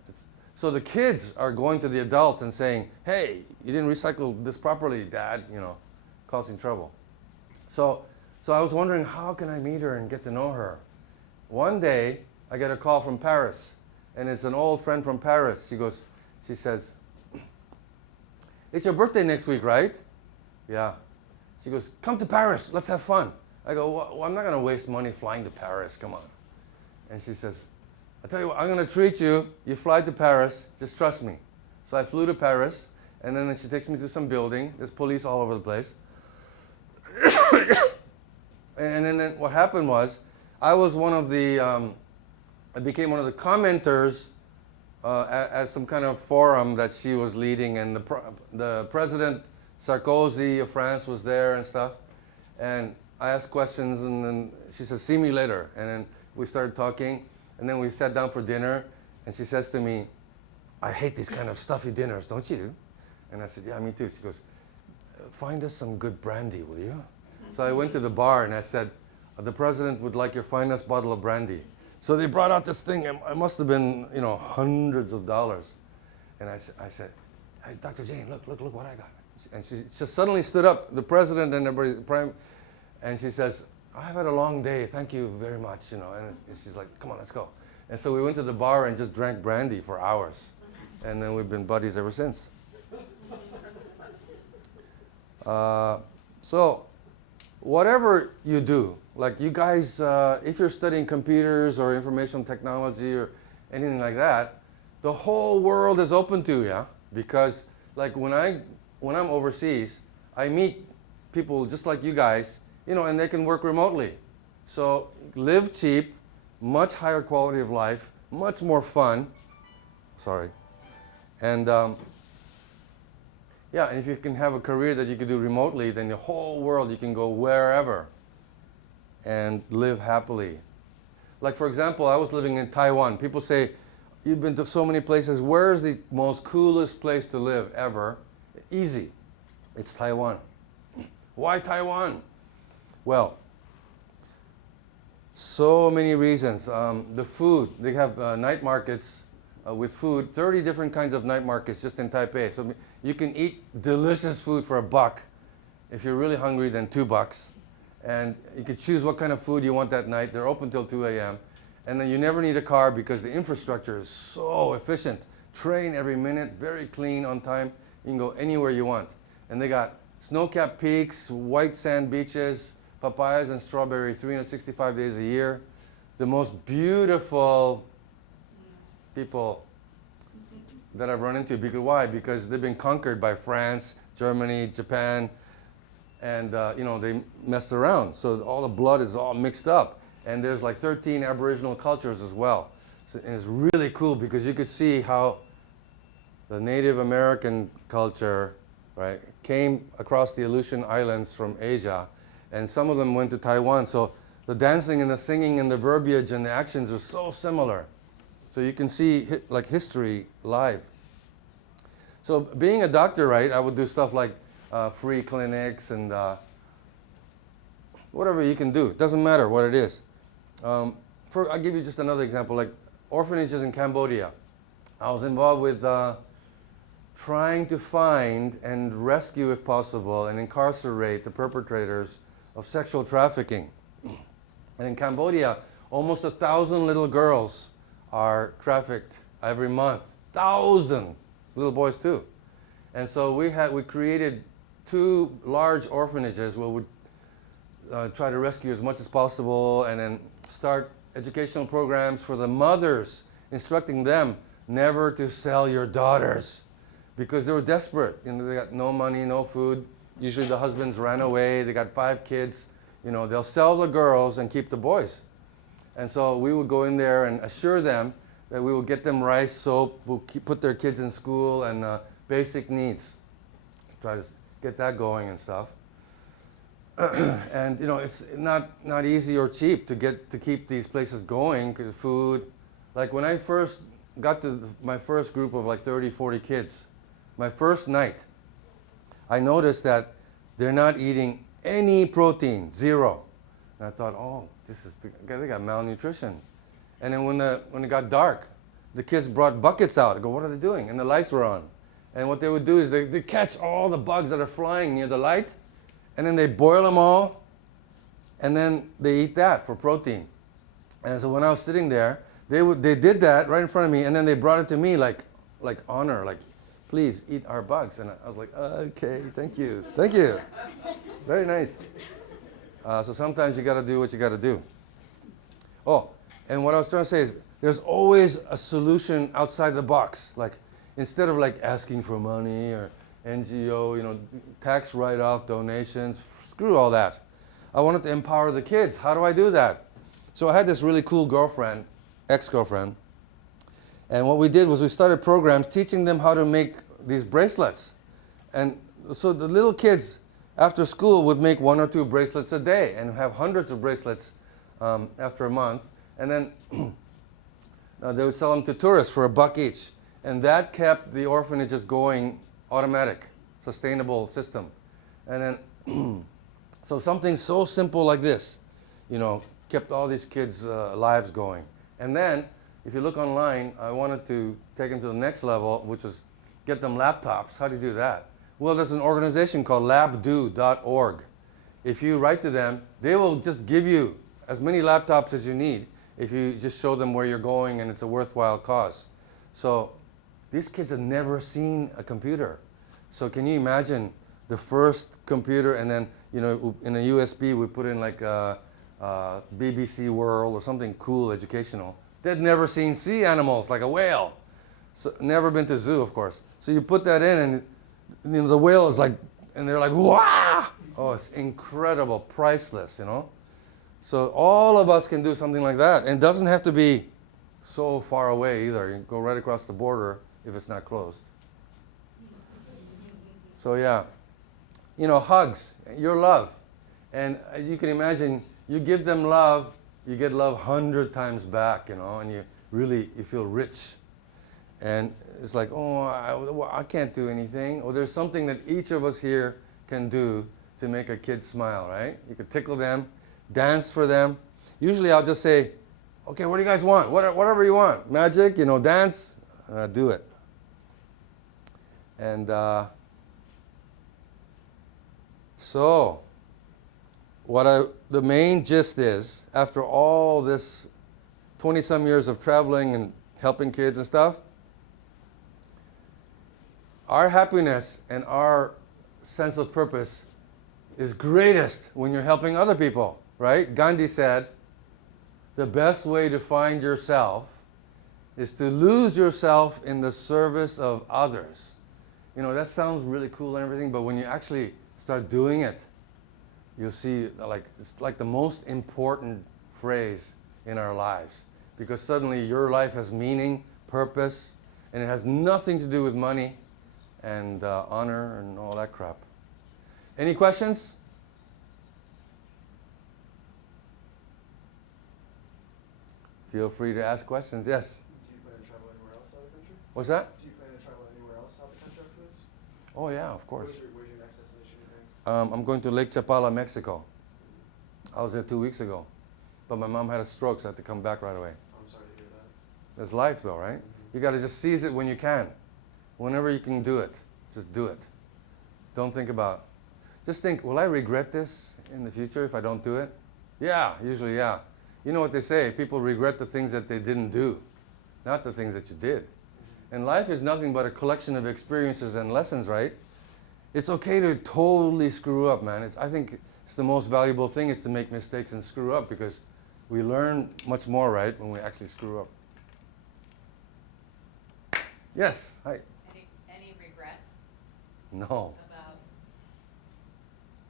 So the kids are going to the adults and saying, hey, you didn't recycle this properly, Dad, you know, causing trouble. So I was wondering, how can I meet her and get to know her? One day, I get a call from Paris, and it's an old friend from Paris. She says, it's your birthday next week, right? Yeah. She goes, come to Paris, let's have fun. I go, well, I'm not going to waste money flying to Paris, come on. And she says, I tell you what, I'm going to treat you. You fly to Paris, just trust me. So I flew to Paris, and then she takes me to some building. There's police all over the place. And then what happened was, I was one of the, I became one of the commenters at some kind of forum that she was leading, and the President Sarkozy of France was there and stuff. And I asked questions, and then she says, see me later. And then we started talking, and then we sat down for dinner, and she says to me, I hate these kind of stuffy dinners, don't you? And I said, yeah, me too. She goes, find us some good brandy, will you? So I went to the bar, and I said, the president would like your finest bottle of brandy. So they brought out this thing, and it must have been, you know, hundreds of dollars. And I said, hey, Dr. Jane, look what I got. And she just suddenly stood up, the president and everybody, and she says, I've had a long day, thank you very much, you know. And she's like, come on, let's go. And so we went to the bar and just drank brandy for hours. And then we've been buddies ever since. So whatever you do, like you guys, if you're studying computers or information technology or anything like that, the whole world is open to you, because like when I'm overseas, I meet people just like you guys, you know, and they can work remotely. So live cheap, much higher quality of life, much more fun. Sorry. And yeah, and if you can have a career that you can do remotely, then the whole world, you can go wherever and live happily. Like for example, I was living in Taiwan. People say, you've been to so many places. Where's the most coolest place to live ever? Easy. It's Taiwan. Why Taiwan? Well, so many reasons. The food, they have night markets with food, 30 different kinds of night markets just in Taipei. So you can eat delicious food for $1. If you're really hungry, then $2. And you can choose what kind of food you want that night. They're open till 2 a.m. And then you never need a car because the infrastructure is so efficient. Train every minute, very clean, on time. You can go anywhere you want. And they got snow-capped peaks, white sand beaches, papayas and strawberry 365 days a year. The most beautiful people that I've run into. Because why? Because they've been conquered by France, Germany, Japan, and you know, they messed around. So all the blood is all mixed up. And there's like 13 Aboriginal cultures as well. So, and it's really cool because you could see how the Native American culture, right, came across the Aleutian Islands from Asia, and some of them went to Taiwan. So the dancing and the singing and the verbiage and the actions are so similar. So you can see like history live. So being a doctor, right, I would do stuff like free clinics and whatever you can do. It doesn't matter what it is. I'll give you just another example, like orphanages in Cambodia. I was involved with trying to find and rescue, if possible, and incarcerate the perpetrators of sexual trafficking. And in Cambodia, almost 1,000 little girls are trafficked every month. 1,000 little boys too. And so we created 2 large orphanages where we try to rescue as much as possible, and then start educational programs for the mothers, instructing them never to sell your daughters, because they were desperate. You know, they got no money, no food. Usually the husbands ran away. They got 5 kids. You know, they'll sell the girls and keep the boys. And so we would go in there and assure them that we will get them rice, soap, we'll put their kids in school, and basic needs. try to get that going and stuff. And it's not easy or cheap to keep these places going, 'cause food. Like when I first got to my first group of like 30, 40 kids, my first night, I noticed that they're not eating any protein, zero. And I thought, oh, they got malnutrition. And then when it got dark, the kids brought buckets out. I go, what are they doing? And the lights were on. And what they would do is they catch all the bugs that are flying near the light, and then they boil them all, and then they eat that for protein. And so when I was sitting there, they did that right in front of me, and then they brought it to me like honor, like, please eat our bugs. And I was like, okay, thank you. Very nice. So sometimes you got to do what you got to do. Oh, and what I was trying to say is there's always a solution outside the box. Like instead of like asking for money or NGO, tax write-off, donations, screw all that. I wanted to empower the kids. How do I do that? So I had this really cool girlfriend, ex-girlfriend, and what we did was we started programs teaching them how to make these bracelets. And so the little kids after school would make 1 or 2 bracelets a day and have hundreds of bracelets after a month. And then they would sell them to tourists for $1 each. And that kept the orphanages going, automatic, sustainable system. And then, so something so simple like this, kept all these kids' lives going. And then, if you look online, I wanted to take them to the next level, which is get them laptops. How do you do that? Well, there's an organization called labdo.org. If you write to them, they will just give you as many laptops as you need if you just show them where you're going and it's a worthwhile cause. So these kids have never seen a computer. So can you imagine the first computer, and then in a USB we put in like BBC World or something cool, educational. They'd never seen sea animals like a whale. So never been to zoo, of course. So you put that in, and the whale is like, and they're like, wow! Oh, it's incredible, priceless, So all of us can do something like that. And it doesn't have to be so far away either. You can go right across the border if it's not closed. So yeah, hugs, your love. And you can imagine, you give them love, you get love 100 times back, and you feel rich. And it's like, oh, I can't do anything. Or there's something that each of us here can do to make a kid smile, right? You could tickle them, dance for them. Usually I'll just say, okay, what do you guys want? Whatever you want. Magic, dance, do it. And so, the main gist is, after all this 20-some years of traveling and helping kids and stuff, our happiness and our sense of purpose is greatest when you're helping other people, right? Gandhi said, the best way to find yourself is to lose yourself in the service of others. That sounds really cool and everything, but when you actually start doing it, you'll see it's like the most important phrase in our lives, because suddenly your life has meaning, purpose, and it has nothing to do with money and honor and all that crap. Any questions? Feel free to ask questions. Yes? Do you plan to travel anywhere else out of the country? What's that? Do you plan to travel anywhere else out of the country after this? Oh yeah, of course. Where's your next destination, you think? I'm going to Lake Chapala, Mexico. I was there 2 weeks ago, but my mom had a stroke, so I had to come back right away. I'm sorry to hear that. That's life though, right? You got to just seize it when you can. Whenever you can do it, just do it. Don't think about, just think, will I regret this in the future if I don't do it? Yeah, usually yeah. You know what they say, people regret the things that they didn't do, not the things that you did. And life is nothing but a collection of experiences and lessons, right? It's okay to totally screw up, man. I think it's the most valuable thing is to make mistakes and screw up, because we learn much more, right, when we actually screw up. Yes, hi. Any regrets No. about,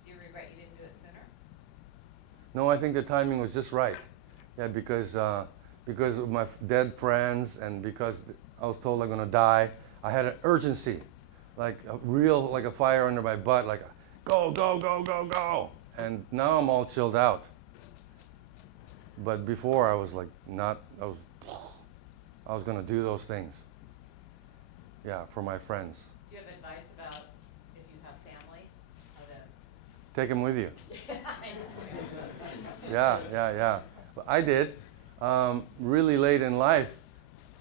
do you regret you didn't do it sooner? No, I think the timing was just right. Yeah, because of my dead friends and because I was told I'm going to die, I had an urgency. like a real, like a fire under my butt, like go, go, go, go, go. And now I'm all chilled out. But before I was like not, I was gonna do those things. Yeah, for my friends. Do you have advice about if you have family, how to? Take them with you. I know. Yeah. I did. Really late in life,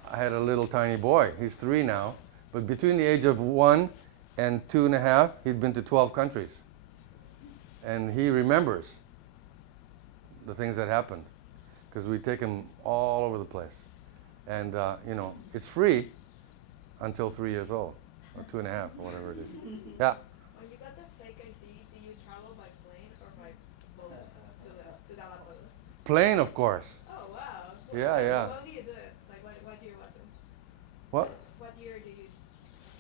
I had a little tiny boy. He's 3 now. But between the age of 1 and 2.5, he'd been to 12 countries. And he remembers the things that happened because we take him all over the place. And, you know, it's free until 3 years old, or 2.5, or whatever it is. Yeah. When you got the fake ID, do you travel by plane or by boat to Dalai? Plane, of course. Oh, wow. Yeah. When do you do it? Like, what year was it? What? What year did you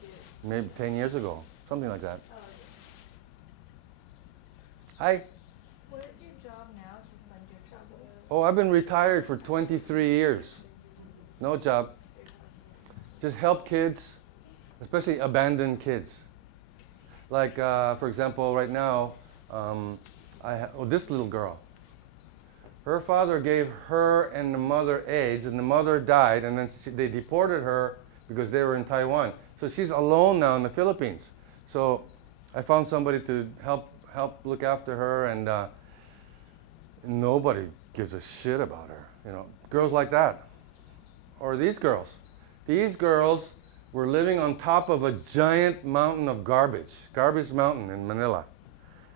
do it? Maybe 10 years ago, something like that. Oh, okay. Hi. What is your job now to fund your travels? Oh, I've been retired for 23 years. No job. Just help kids, especially abandoned kids. Like, for example, right now, this little girl. Her father gave her and the mother AIDS, and the mother died, and then they deported her because they were in Taiwan. So she's alone now in the Philippines. So I found somebody to help look after her, and nobody gives a shit about her. You know, girls like that, or these girls. These girls were living on top of a giant mountain of garbage mountain in Manila.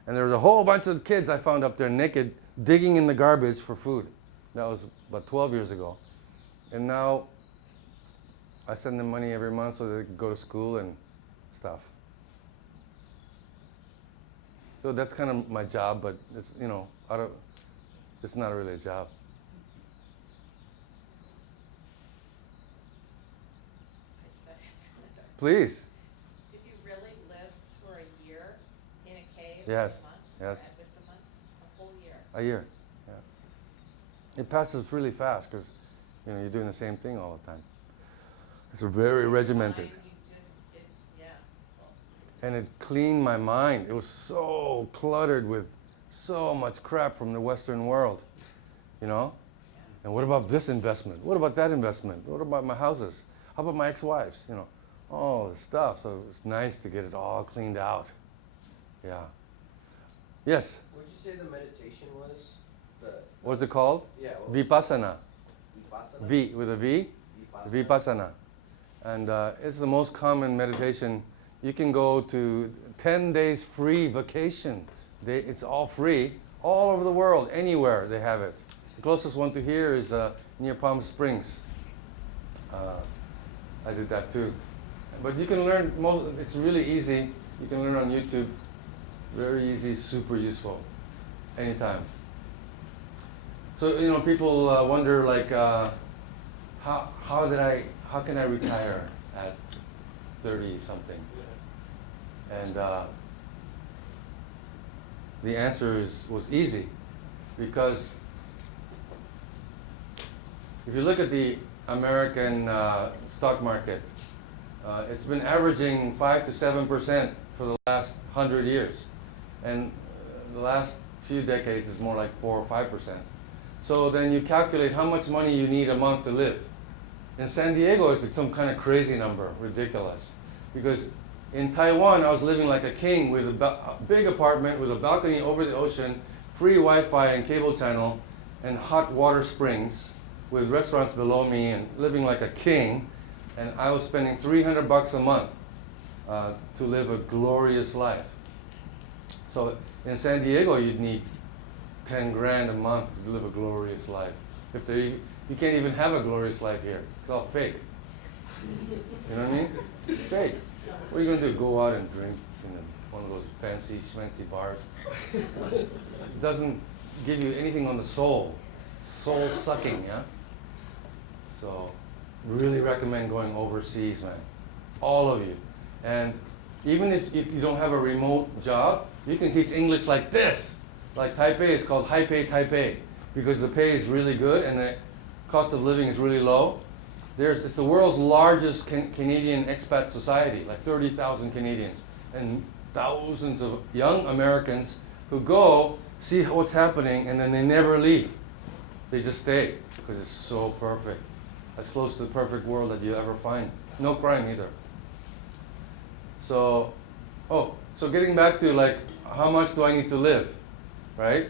And there was a whole bunch of kids I found up there naked, digging in the garbage for food. That was about 12 years ago. And now I send them money every month so they can go to school and stuff. So that's kind of my job, but it's, you know, it's not really a job. Please. Did you really live for a year in a cave? Yes, With a month? yes. With a month? A whole year? A year, yeah. It passes really fast because, you know, you're doing the same thing all the time. It's very regimented. You just did, yeah. Well, And it cleaned my mind. It was so cluttered with so much crap from the Western world, you know? And what about this investment? What about that investment? What about my houses? How about my ex-wives? You know, all this stuff. So it's nice to get it all cleaned out. Yeah. Yes? Would you say the meditation was? What's it called? Yeah. Vipassana. Vipassana? V with a V. Vipassana. Vipassana. And it's the most common meditation. You can go to 10 days free vacation. It's all free, all over the world, anywhere they have it. The closest one to here is near Palm Springs. I did that too. But you can learn, it's really easy. You can learn on YouTube. Very easy, super useful, anytime. So, you know, people wonder like, how can I retire at 30 something? And the answer was easy, because if you look at the American stock market, it's been averaging 5 to 7% for the last 100 years, and the last few decades is more like 4 or 5%. So then you calculate how much money you need a month to live. In San Diego, it's some kind of crazy number, ridiculous. Because in Taiwan, I was living like a king with a big apartment with a balcony over the ocean, free Wi-Fi and cable channel, and hot water springs with restaurants below me, and living like a king. And I was spending $300 a month to live a glorious life. So in San Diego, you'd need 10 grand a month to live a glorious life. You can't even have a glorious life here. It's all fake. You know what I mean? It's fake. What are you going to do? Go out and drink in one of those fancy, schmancy bars? It doesn't give you anything on the soul. Soul sucking, yeah? So, really recommend going overseas, man. All of you. And even if you don't have a remote job, you can teach English like this. Like Taipei is called high pay Taipei, because the pay is really good and the cost of living is really low. It's the world's largest Canadian expat society, like 30,000 Canadians, and thousands of young Americans who go, see what's happening, and then they never leave. They just stay, because it's so perfect. As close to the perfect world that you ever find. No crime either. So, so getting back to like, how much do I need to live, right?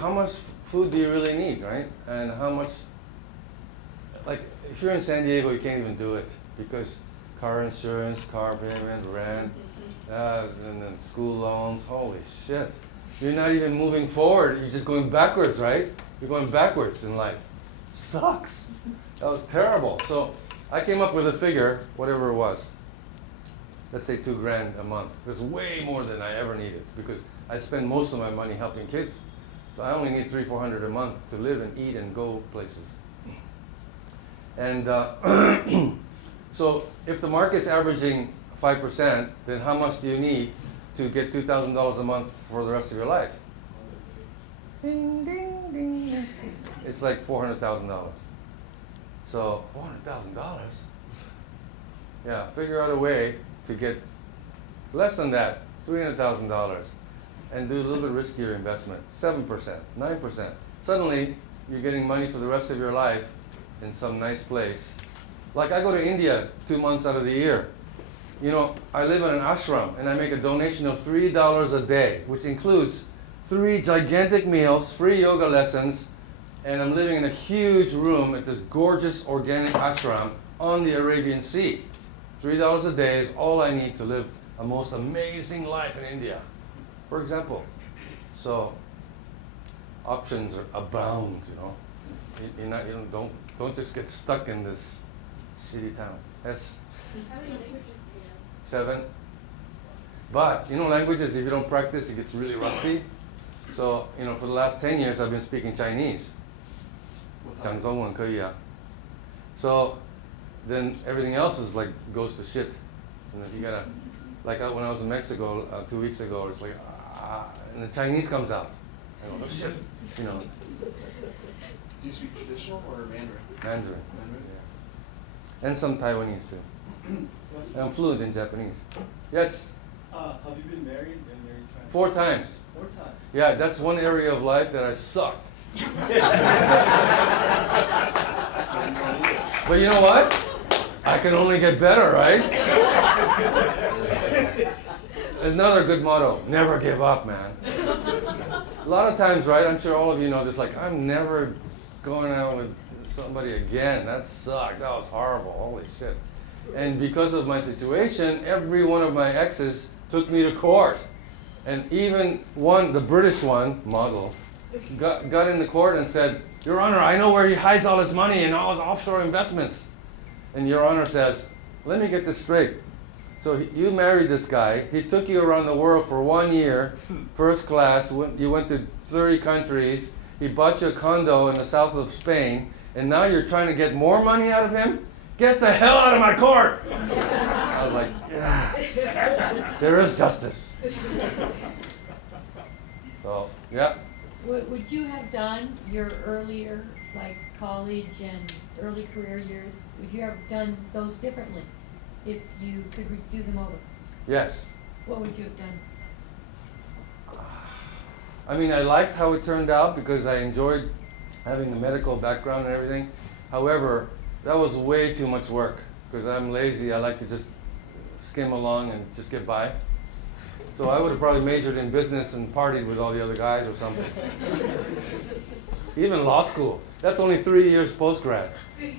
How much food do you really need, right? And how much, like, if you're in San Diego, you can't even do it because car insurance, car payment, rent, and then school loans, holy shit. You're not even moving forward, you're just going backwards, right? You're going backwards in life. Sucks. That was terrible. So I came up with a figure, whatever it was. Let's say $2,000 a month. That's way more than I ever needed because I spend most of my money helping kids. So I only need $300-400 a month to live and eat and go places. And so if the market's averaging 5%, then how much do you need to get $2,000 a month for the rest of your life? Ding, ding, ding, ding. It's like $400,000. So $400,000? Yeah, figure out a way to get less than that, $300,000, and do a little bit riskier investment, 7%, 9%. Suddenly, you're getting money for the rest of your life in some nice place. Like I go to India 2 months out of the year. You know, I live in an ashram and I make a donation of $3 a day, which includes 3 gigantic meals, free yoga lessons, and I'm living in a huge room at this gorgeous organic ashram on the Arabian Sea. $3 a day is all I need to live a most amazing life in India, for example. So options abound, you know. Don't just get stuck in this shitty town. Yes? How many languages do you have? 7. But, you know, languages, if you don't practice, it gets really rusty. So, you know, for the last 10 years, I've been speaking Chinese. 讲中文可以啊. So, then everything else is like, goes to shit. And then you gotta, like when I was in Mexico 2 weeks ago, it's like, and the Chinese comes out. I go, oh shit, you know. Do you speak traditional or Mandarin? Mandarin. Mandarin? Yeah. And some Taiwanese too. And I'm fluent in Japanese. Yes? Have you been married? 4 times. 4 times. Yeah, that's one area of life that I sucked. But you know what? I can only get better, right? Another good motto, never give up, man. A lot of times, right, I'm sure all of you know this, like, I'm never going out with somebody again. That sucked. That was horrible. Holy shit. And because of my situation, every one of my exes took me to court. And even one, the British one, model, got in the court and said, Your Honor, I know where he hides all his money and all his offshore investments. And Your Honor says, let me get this straight. So you married this guy, he took you around the world for 1 year, first class, you went to 30 countries, he bought you a condo in the south of Spain, and now you're trying to get more money out of him? Get the hell out of my court! I was like, yeah, there is justice. So, yeah. Would you have done your earlier, like college and early career years, would you have done those differently if you could do them over? Yes. What would you have done? I mean, I liked how it turned out because I enjoyed having the medical background and everything. However, that was way too much work because I'm lazy. I like to just skim along and just get by. So I would have probably majored in business and partied with all the other guys or something. Even law school. That's only 3 years post-grad.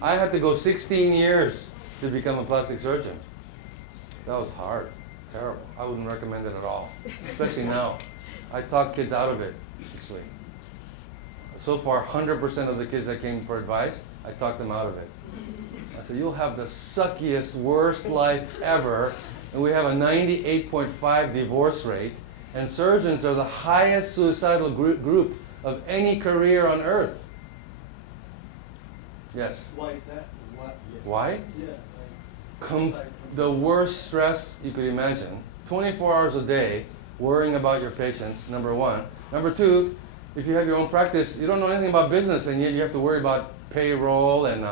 I had to go 16 years to become a plastic surgeon. That was hard. Terrible. I wouldn't recommend it at all, especially now. I talk kids out of it, actually. So far, 100% of the kids that came for advice, I talked them out of it. I said, you'll have the suckiest, worst life ever, and we have a 98.5 divorce rate, and surgeons are the highest suicidal group of any career on earth. Yes? Why is that? Why? Yeah. The worst stress you could imagine. 24 hours a day, worrying about your patients, number 1. Number 2, if you have your own practice, you don't know anything about business, and yet you have to worry about payroll and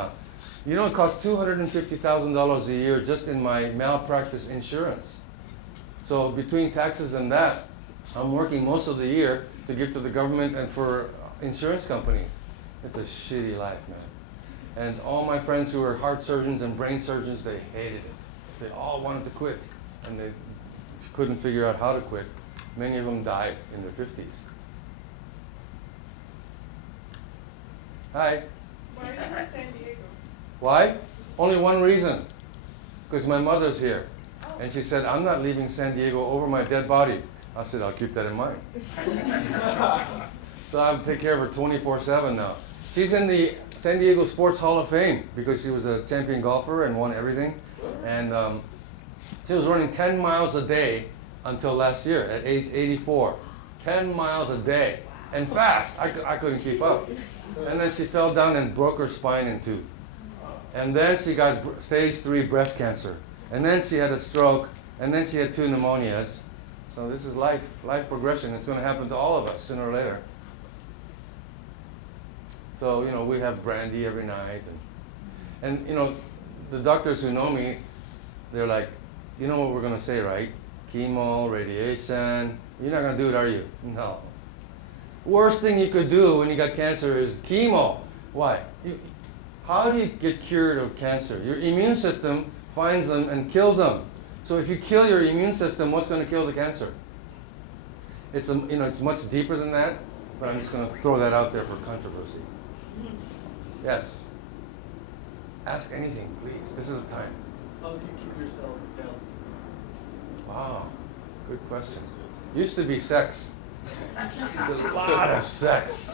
You know, it costs $250,000 a year just in my malpractice insurance. So between taxes and that, I'm working most of the year to give to the government and for insurance companies. It's a shitty life, man. And all my friends who are heart surgeons and brain surgeons, they hated it. They all wanted to quit, and they couldn't figure out how to quit. Many of them died in their 50s. Hi. Why are you in San Diego? Why? Only one reason. Because my mother's here. And she said, I'm not leaving San Diego over my dead body. I said, I'll keep that in mind. So I take care of her 24/7 now. She's in the San Diego Sports Hall of Fame because she was a champion golfer and won everything. And she was running 10 miles a day until last year at age 84. 10 miles a day. And fast. I couldn't keep up. And then she fell down and broke her spine in two. And then she got stage 3 breast cancer. And then she had a stroke. And then she had 2 pneumonias. So this is life progression. It's going to happen to all of us sooner or later. So, you know, we have brandy every night. And you know, the doctors who know me, they're like, you know what we're going to say, right? Chemo, radiation. You're not going to do it, are you? No. Worst thing you could do when you got cancer is chemo. Why? How do you get cured of cancer? Your immune system finds them and kills them. So if you kill your immune system, what's going to kill the cancer? It's you know, it's much deeper than that, but I'm just going to throw that out there for controversy. Yes. Ask anything, please. This is the time. How do you keep yourself healthy? Wow. Good question. Used to be sex. There's a lot of sex.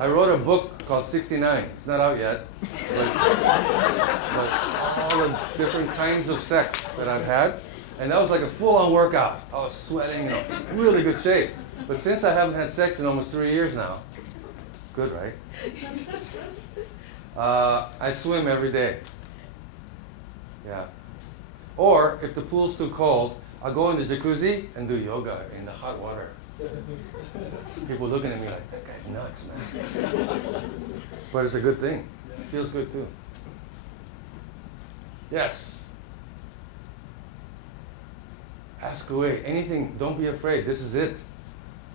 I wrote a book called 69. It's not out yet. But all the different kinds of sex that I've had. And that was like a full-on workout. I was sweating, you know, really good shape. But since I haven't had sex in almost 3 years now, good, right? I swim every day. Yeah. Or if the pool's too cold, I'll go in the jacuzzi and do yoga in the hot water. People looking at me like, that guy's nuts, man. But it's a good thing. It feels good too. Yes. Ask away. Anything, don't be afraid. This is it.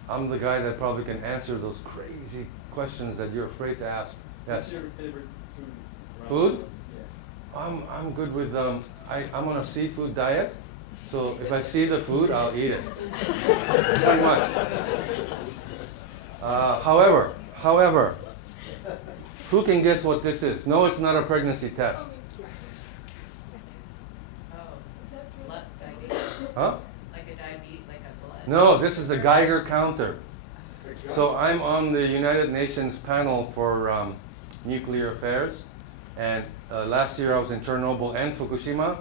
I'm the guy that probably can answer those crazy questions that you're afraid to ask. Yes. What's your favorite food? Food? Yeah. I'm good with, I'm on a seafood diet. So if I see the food, I'll eat it. Pretty much. However, who can guess what this is? No, it's not a pregnancy test. Oh, blood diabetes, Huh? like a diabetes, like a blood. No, this is a Geiger counter. So I'm on the United Nations panel for nuclear affairs. And last year I was in Chernobyl and Fukushima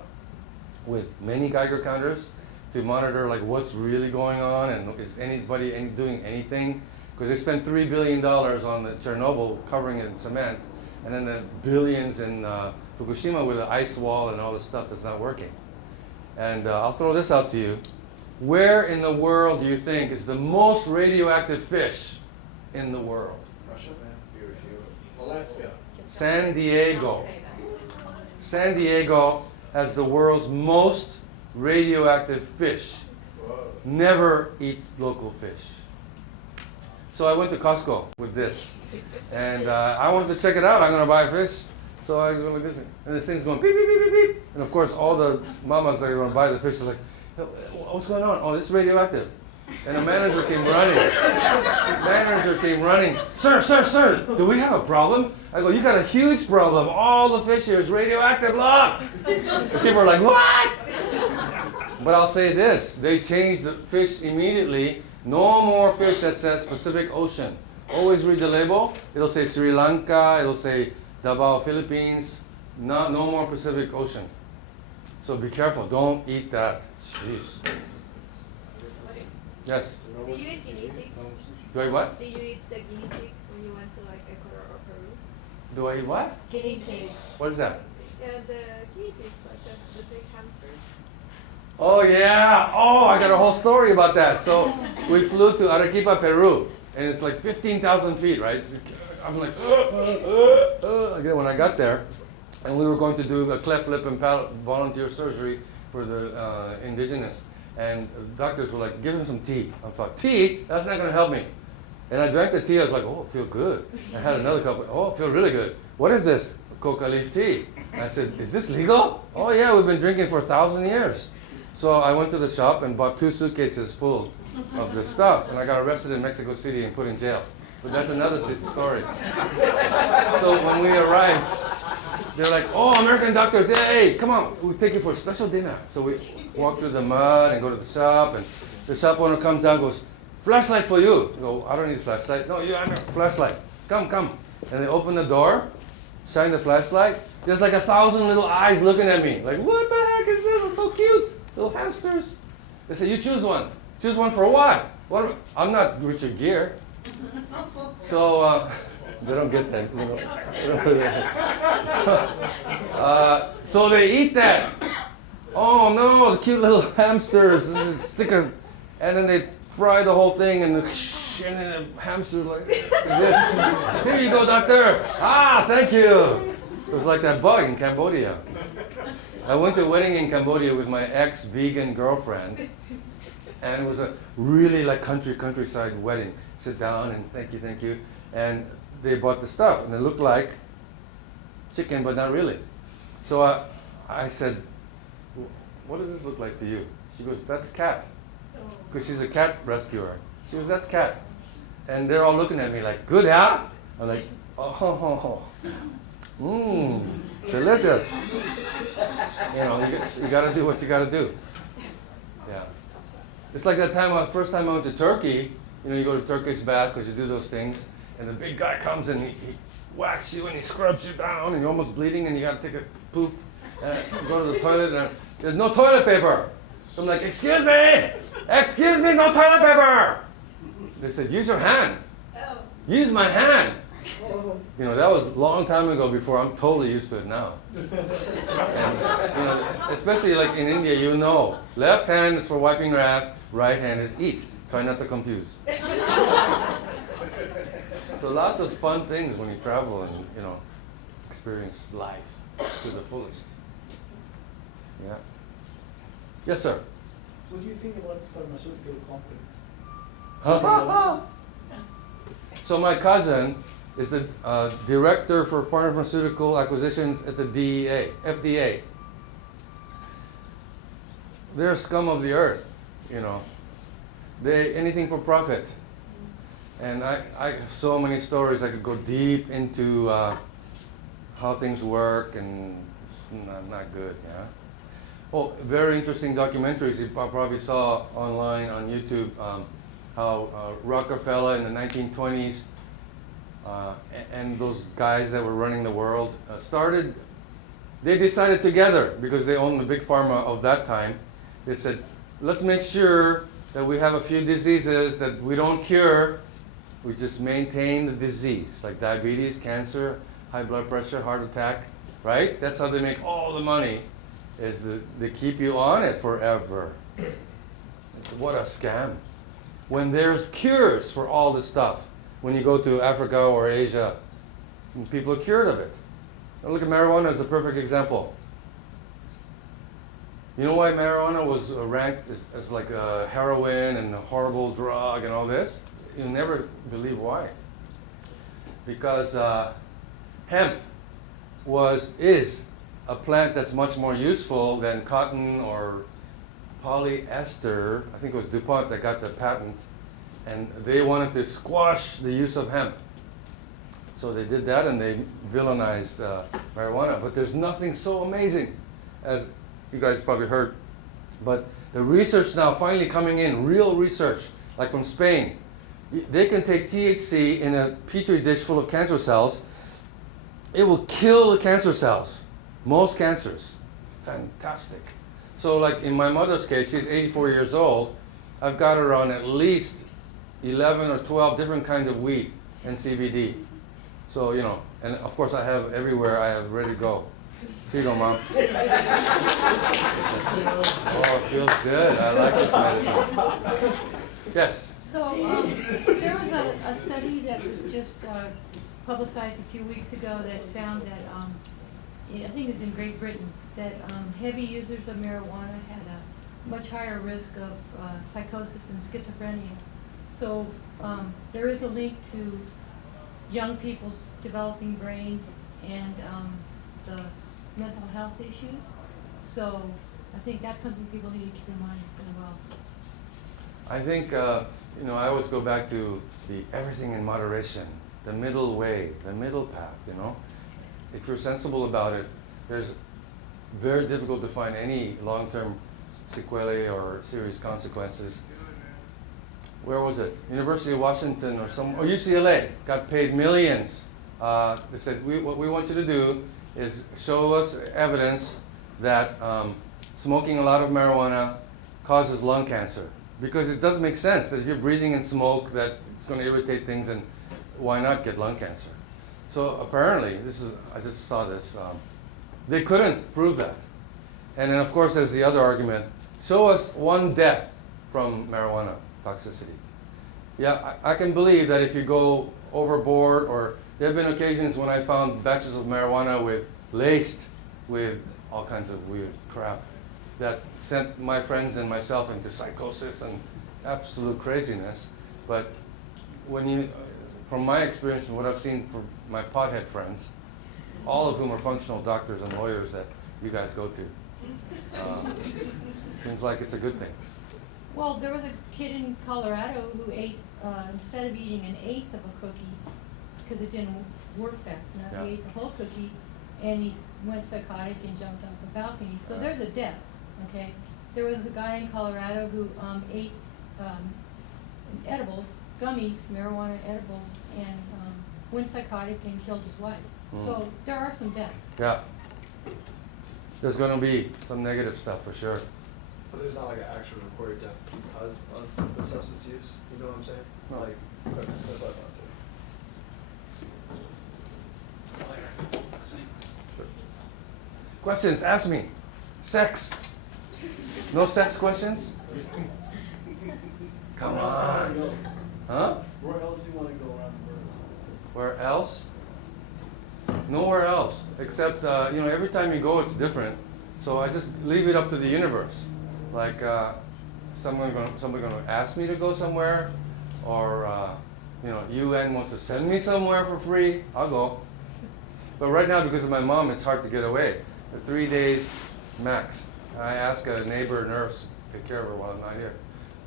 with many Geiger counters to monitor like what's really going on and is anybody doing anything. Because they spent $3 billion on the Chernobyl covering it in cement, and then the billions in Fukushima with the ice wall and all the stuff that's not working. And I'll throw this out to you. Where in the world do you think is the most radioactive fish in the world? Russia, Alaska. San Diego. Don't say that. San Diego has the world's most radioactive fish. Never eat local fish. So I went to Costco with this, and I wanted to check it out. I'm going to buy a fish. So I go like this, and the thing's going beep, beep, beep, beep, beep. And of course, all the mamas that are going to buy the fish are like, what's going on? Oh, this is radioactive. And a manager came running. Sir, do we have a problem? I go, you got a huge problem. All the fish here is radioactive, look. And people are like, what? But I'll say this, they changed the fish immediately. No more fish that says Pacific Ocean. Always read the label. It'll say Sri Lanka, it'll say Davao, Philippines. No more Pacific Ocean. So be careful, don't eat that. Jeez. Yes? Do you eat guinea pig? Do I what? Do you eat the guinea pig when you went to like Ecuador or Peru? Do I eat what? Guinea pigs. What is that? Yeah, the guinea pigs, like the big hamsters. Oh yeah! Oh, I got a whole story about that. So we flew to Arequipa, Peru, and it's like 15,000 feet, right? I'm like, again, when I got there, and we were going to do a cleft lip and palate volunteer surgery for the indigenous. And doctors were like, give him some tea. I thought, tea? That's not going to help me. And I drank the tea. I was like, oh, I feel good. I had another cup. Oh, I feel really good. What is this? Coca leaf tea. And I said, is this legal? Oh, yeah, we've been drinking for 1,000 years. So I went to the shop and bought 2 suitcases full of this stuff. And I got arrested in Mexico City and put in jail. But that's another story. So when we arrived, they're like, oh, American doctors, hey, come on, we'll take you for a special dinner. So we walk through the mud and go to the shop, and the shop owner comes down and goes, flashlight for you. I go, I don't need a flashlight. No, you have a flashlight. Come, come. And they open the door, shine the flashlight. There's like 1,000 little eyes looking at me. Like, what the heck is this? It's so cute. Little hamsters. They say, you choose one. Choose one for what? I'm not Richard Gere. So, they don't get that. So they eat that. Oh no, the cute little hamsters. And then they fry the whole thing, and then the hamster's like this. Here you go, doctor. Ah, thank you. It was like that bug in Cambodia. I went to a wedding in Cambodia with my ex-vegan girlfriend, and it was a really like countryside wedding. Sit down and thank you. And they bought the stuff, and it looked like chicken, but not really. So I said, what does this look like to you? She goes, that's cat. Because she's a cat rescuer. She goes, that's cat. And they're all looking at me like, good, huh? I'm like, oh, delicious. You know, you got to do what you got to do. Yeah. It's like that time, first time I went to Turkey. You know, you go to Turkish bath because you do those things, and the big guy comes and he whacks you and he scrubs you down, and you're almost bleeding, and you got to take a poop, and go to the toilet, and there's no toilet paper. So I'm like, excuse me, no toilet paper. They said, use your hand. Oh. Use my hand. You know, that was a long time ago before. I'm totally used to it now. And, you know, especially like in India, you know, left hand is for wiping your ass, right hand is eat. Try not to confuse. So lots of fun things when you travel and, you know, experience life to the fullest. Yeah. Yes, sir. What do you think about pharmaceutical companies? So my cousin is the director for pharmaceutical acquisitions at the FDA. They're scum of the earth, you know. Anything for profit. And I have so many stories. I could go deep into how things work, and it's not good, yeah. Oh, very interesting documentaries you probably saw online on YouTube, how Rockefeller in the 1920s and those guys that were running the world they decided together, because they owned the big pharma of that time, they said, let's make sure that we have a few diseases that we don't cure, we just maintain the disease, like diabetes, cancer, high blood pressure, heart attack, right? That's how they make all the money, is they keep you on it forever. What a scam. When there's cures for all this stuff, when you go to Africa or Asia, people are cured of it. Now look at marijuana as the perfect example. You know why marijuana was ranked as like a heroin and a horrible drug and all this? You'll never believe why. Because hemp is a plant that's much more useful than cotton or polyester. I think it was DuPont that got the patent, and they wanted to squash the use of hemp. So they did that, and they villainized marijuana. But there's nothing so amazing, as you guys probably heard. But the research now finally coming in, real research, like from Spain. They can take THC in a petri dish full of cancer cells. It will kill the cancer cells, most cancers. Fantastic. So like in my mother's case, she's 84 years old. I've got her on at least 11 or 12 different kinds of weed and CBD. So, you know, and of course I have everywhere I have ready to go. Here you go, Mom. Oh, it feels good. I like this medicine. Yes? So there was a study that was just publicized a few weeks ago that found that I think it's in Great Britain, that heavy users of marijuana had a much higher risk of psychosis and schizophrenia. So there is a link to young people's developing brains and the mental health issues. So I think that's something people need to keep in mind as well. I think, you know, I always go back to the everything in moderation, the middle way, the middle path, you know. If you're sensible about it, there's very difficult to find any long-term sequelae or serious consequences. Where was it? University of Washington or UCLA got paid millions. They said, what we want you to do is show us evidence that smoking a lot of marijuana causes lung cancer. Because it doesn't make sense that if you're breathing in smoke that it's going to irritate things, and why not get lung cancer? So apparently, I just saw this, they couldn't prove that. And then of course there's the other argument, show us one death from marijuana toxicity. Yeah, I can believe that if you go overboard, or there have been occasions when I found batches of marijuana laced with all kinds of weird crap that sent my friends and myself into psychosis and absolute craziness. But when from my experience and what I've seen from my pothead friends, all of whom are functional doctors and lawyers that you guys go to, seems like it's a good thing. Well, there was a kid in Colorado who ate, instead of eating an eighth of a cookie, because it didn't work fast enough, Yeah. he ate the whole cookie, and he went psychotic and jumped off the balcony. So there's a death, okay? There was a guy in Colorado who ate edibles, gummies, marijuana edibles, and went psychotic and killed his wife. So there are some deaths. Yeah. There's going to be some negative stuff for sure. But there's not like an actual recorded death because of the substance use. You know what I'm saying? No. Like, okay, that's what I thought too. Questions? Ask me. Sex. No sex questions? Come on. Huh? Where else do you want to go around the world? Where else? Nowhere else. Except, you know, every time you go, it's different. So I just leave it up to the universe. Like, somebody going to ask me to go somewhere, or you know, UN wants to send me somewhere for free. I'll go. But right now, because of my mom, it's hard to get away. 3 days max. I ask a neighbor nurse to take care of her while I'm not here.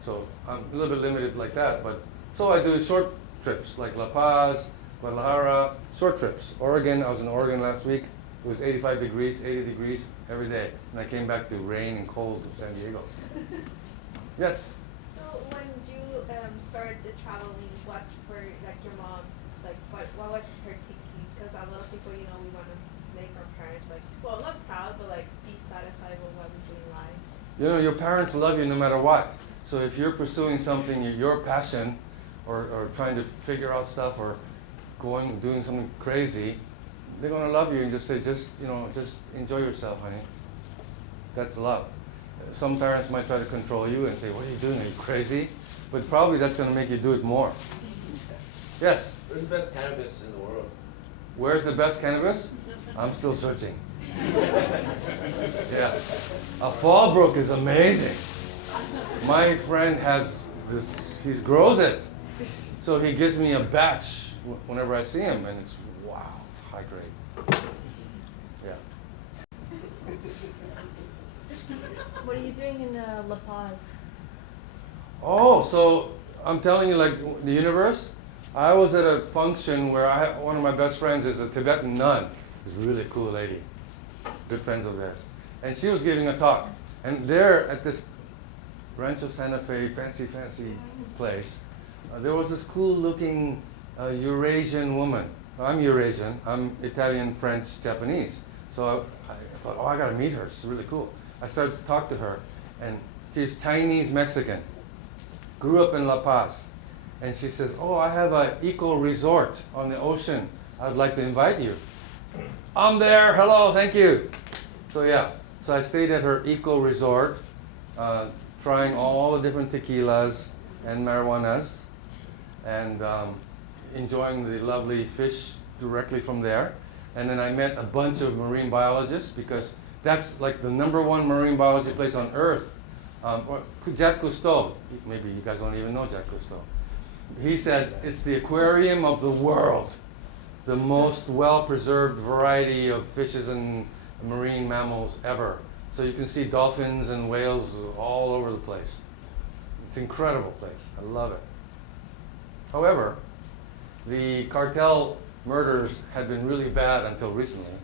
So I'm a little bit limited like that. But so I do short trips, like La Paz, Guadalajara, short trips. Oregon, I was in Oregon last week. It was 85 degrees, 80 degrees every day. And I came back to rain and cold of San Diego. Yes? So when you started the traveling, what were like your mom, like what was her thinking? Because a lot of people, you know, we want to make our parents like, well, not proud, but like be satisfied with what we do in life. You know, your parents love you no matter what. So if you're pursuing something, your passion, or trying to figure out stuff, or doing something crazy, they're going to love you and just say, just enjoy yourself, honey. That's love. Some parents might try to control you and say, what are you doing? Are you crazy? But probably that's going to make you do it more. Yes? Where's the best cannabis in the world? Where's the best cannabis? I'm still searching. Yeah. A Fallbrook is amazing. My friend has this, he grows it. So he gives me a batch whenever I see him, and it's, wow, it's high grade. Yeah. What are you doing in La Paz? Oh, so I'm telling you, like, the universe. I was at a function where one of my best friends is a Tibetan nun. This really cool lady, good friends of theirs. And she was giving a talk. And there at this Rancho Santa Fe fancy place, there was this cool looking Eurasian woman. I'm Eurasian, I'm Italian, French, Japanese. So I thought, oh, I gotta meet her, she's really cool. I started to talk to her, and she's Chinese Mexican, grew up in La Paz. And she says, oh, I have an eco resort on the ocean. I'd like to invite you. I'm there, hello, thank you. So yeah, so I stayed at her eco resort, trying all the different tequilas and marijuanas, and enjoying the lovely fish directly from there. And then I met a bunch of marine biologists because that's like the #1 marine biology place on Earth. Jacques Cousteau, maybe you guys don't even know Jacques Cousteau. He said it's the aquarium of the world, the most well-preserved variety of fishes and marine mammals ever. So you can see dolphins and whales all over the place. It's an incredible place. I love it. However, the cartel murders had been really bad until recently.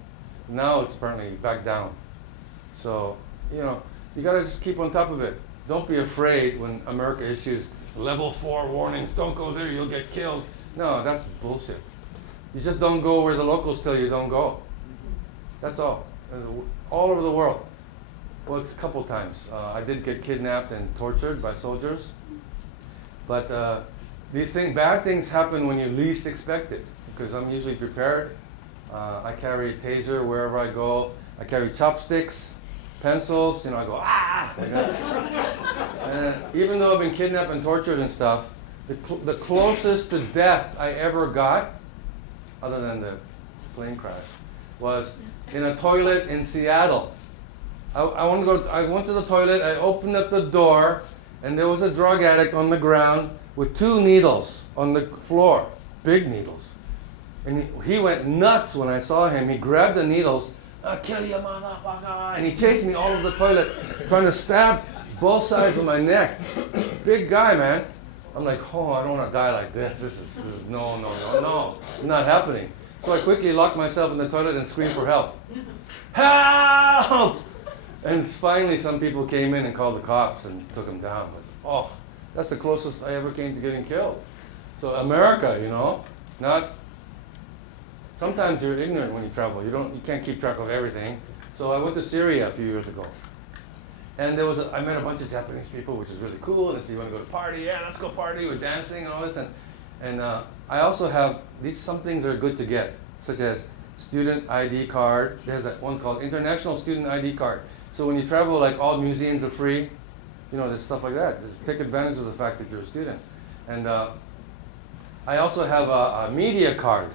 Now it's apparently back down. So, you know, you gotta just keep on top of it. Don't be afraid when America issues level 4 warnings, don't go there, you'll get killed. No, that's bullshit. You just don't go where the locals tell you don't go. That's all. All over the world. Well, it's a couple times. I did get kidnapped and tortured by soldiers. But these bad things happen when you least expect it, because I'm usually prepared. I carry a taser wherever I go. I carry chopsticks, pencils, you know, I go, ah! Like that. And even though I've been kidnapped and tortured and stuff, the closest to death I ever got, other than the plane crash, was in a toilet in Seattle. I went to the toilet, I opened up the door, and there was a drug addict on the ground with 2 needles on the floor, big needles. And he went nuts when I saw him. He grabbed the needles, I'll kill you, motherfucker, and he chased me all over the toilet, trying to stab both sides of my neck. Big guy, man. I'm like, oh, I don't want to die like this. This is no, not happening. So I quickly locked myself in the toilet and screamed for help. Help! And finally some people came in and called the cops and took him down. But, oh, that's the closest I ever came to getting killed. So America, you know, not, sometimes you're ignorant when you travel. You can't keep track of everything. So I went to Syria a few years ago. And I met a bunch of Japanese people, which is really cool. And they said, you want to go to party? Yeah, let's go party. We're dancing and all this. And I also have, some things are good to get, such as student ID card. There's one called International Student ID card. So when you travel, like all museums are free. You know, there's stuff like that. Just take advantage of the fact that you're a student. And I also have a media card,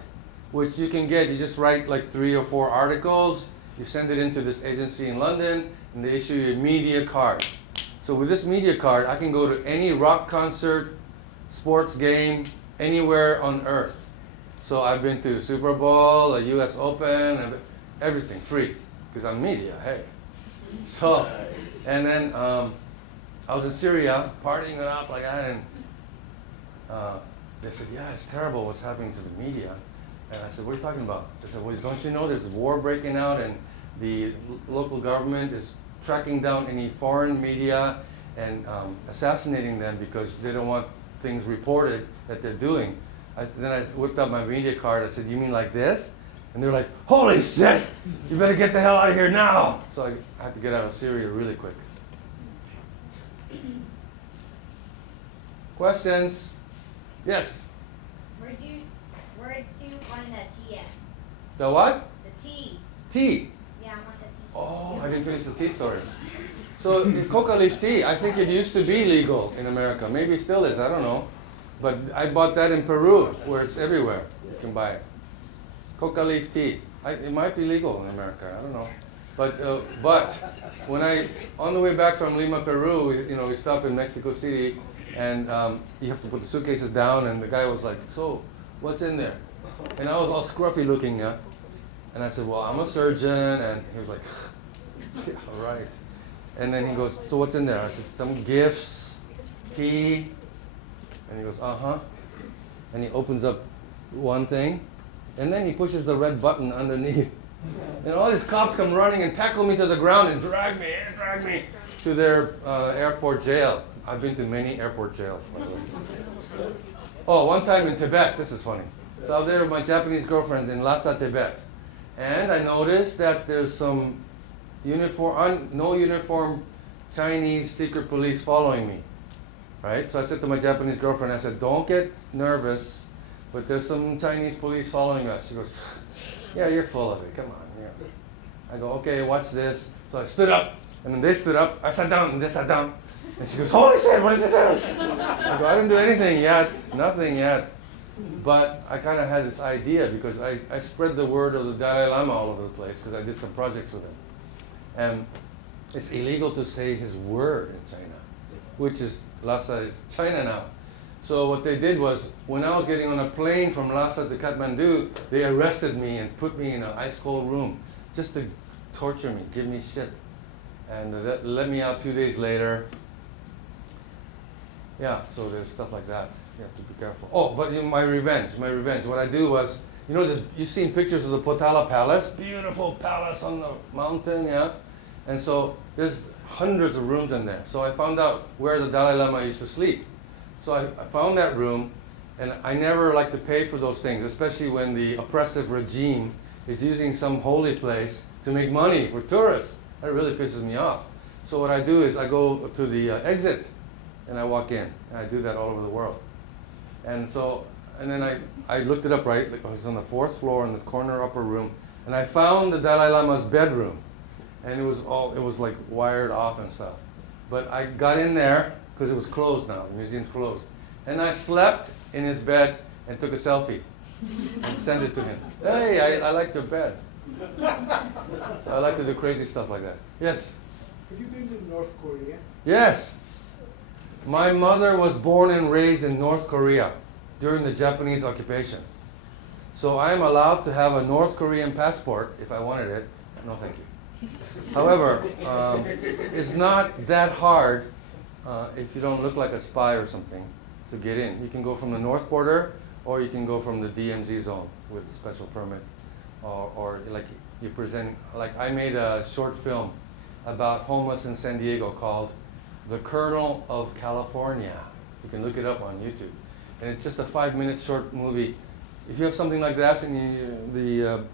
which you can get. You just write like 3 or 4 articles. You send it into this agency in London, and they issue you a media card. So with this media card, I can go to any rock concert, sports game, anywhere on Earth. So I've been to Super Bowl, a US Open, everything free, because I'm media, hey. So, and then I was in Syria, partying it up like that, and they said, yeah, it's terrible what's happening to the media. And I said, what are you talking about? They said, well, don't you know there's a war breaking out, and the local government is tracking down any foreign media and assassinating them because they don't want things reported that they're doing. Then I whipped out my media card. I said, you mean like this? And they're like, holy shit, you better get the hell out of here now. So I had to get out of Syria really quick. Questions? Yes? Where do you find that tea at? The what? The tea. Tea. Yeah, I want the tea. Oh, I didn't finish the tea story. So the coca leaf tea, I think it used to be legal in America. Maybe it still is, I don't know. But I bought that in Peru, where it's everywhere. You can buy it. Coca leaf tea. It might be legal in America, I don't know. But when on the way back from Lima, Peru, you know, we stopped in Mexico City, and you have to put the suitcases down, and the guy was like, so, what's in there? And I was all scruffy looking, yeah? And I said, well, I'm a surgeon, and he was like, yeah, all right. And then he goes, so what's in there? I said, some gifts, tea, and he goes, uh-huh. And he opens up one thing, and then he pushes the red button underneath. And all these cops come running and tackle me to the ground and drag me to their airport jail. I've been to many airport jails, by the way. Oh, one time in Tibet, this is funny. So I was there with my Japanese girlfriend in Lhasa, Tibet. And I noticed that there's some no uniform Chinese secret police following me. Right? So I said to my Japanese girlfriend, I said, don't get nervous, but there's some Chinese police following us. She goes, yeah, you're full of it, come on. Yeah. I go, okay, watch this. So I stood up, and then they stood up. I sat down, and they sat down. And she goes, holy shit, what did you do? I go, I didn't do anything yet, nothing yet. But I kind of had this idea because I spread the word of the Dalai Lama all over the place because I did some projects with him. And it's illegal to say his word in China, which is Lhasa is China now. So what they did was, when I was getting on a plane from Lhasa to Kathmandu, they arrested me and put me in an ice cold room just to torture me, give me shit. And that let me out 2 days later. Yeah, so there's stuff like that. You have to be careful. Oh, but my revenge. What I do was, you know, you've seen pictures of the Potala Palace, beautiful palace on the mountain, yeah? And so there's hundreds of rooms in there. So I found out where the Dalai Lama used to sleep. So I found that room, and I never like to pay for those things, especially when the oppressive regime is using some holy place to make money for tourists. That really pisses me off. So what I do is I go to the exit, and I walk in. And I do that all over the world. And so, and then I looked it up, right? Like, I was on the 4th floor in this corner upper room, and I found the Dalai Lama's bedroom. And it was like wired off and stuff. But I got in there, because it was closed now, the museum's closed. And I slept in his bed and took a selfie and sent it to him. Hey, I like your bed. So I like to do crazy stuff like that. Yes? Have you been to North Korea? Yes. My mother was born and raised in North Korea during the Japanese occupation. So I am allowed to have a North Korean passport if I wanted it. No, thank you. However, it's not that hard if you don't look like a spy or something to get in. You can go from the north border, or you can go from the DMZ zone with a special permit. Or like you present, like I made a short film about homeless in San Diego called The Colonel of California. You can look it up on YouTube. And it's just a 5-minute short movie. If you have something like that in the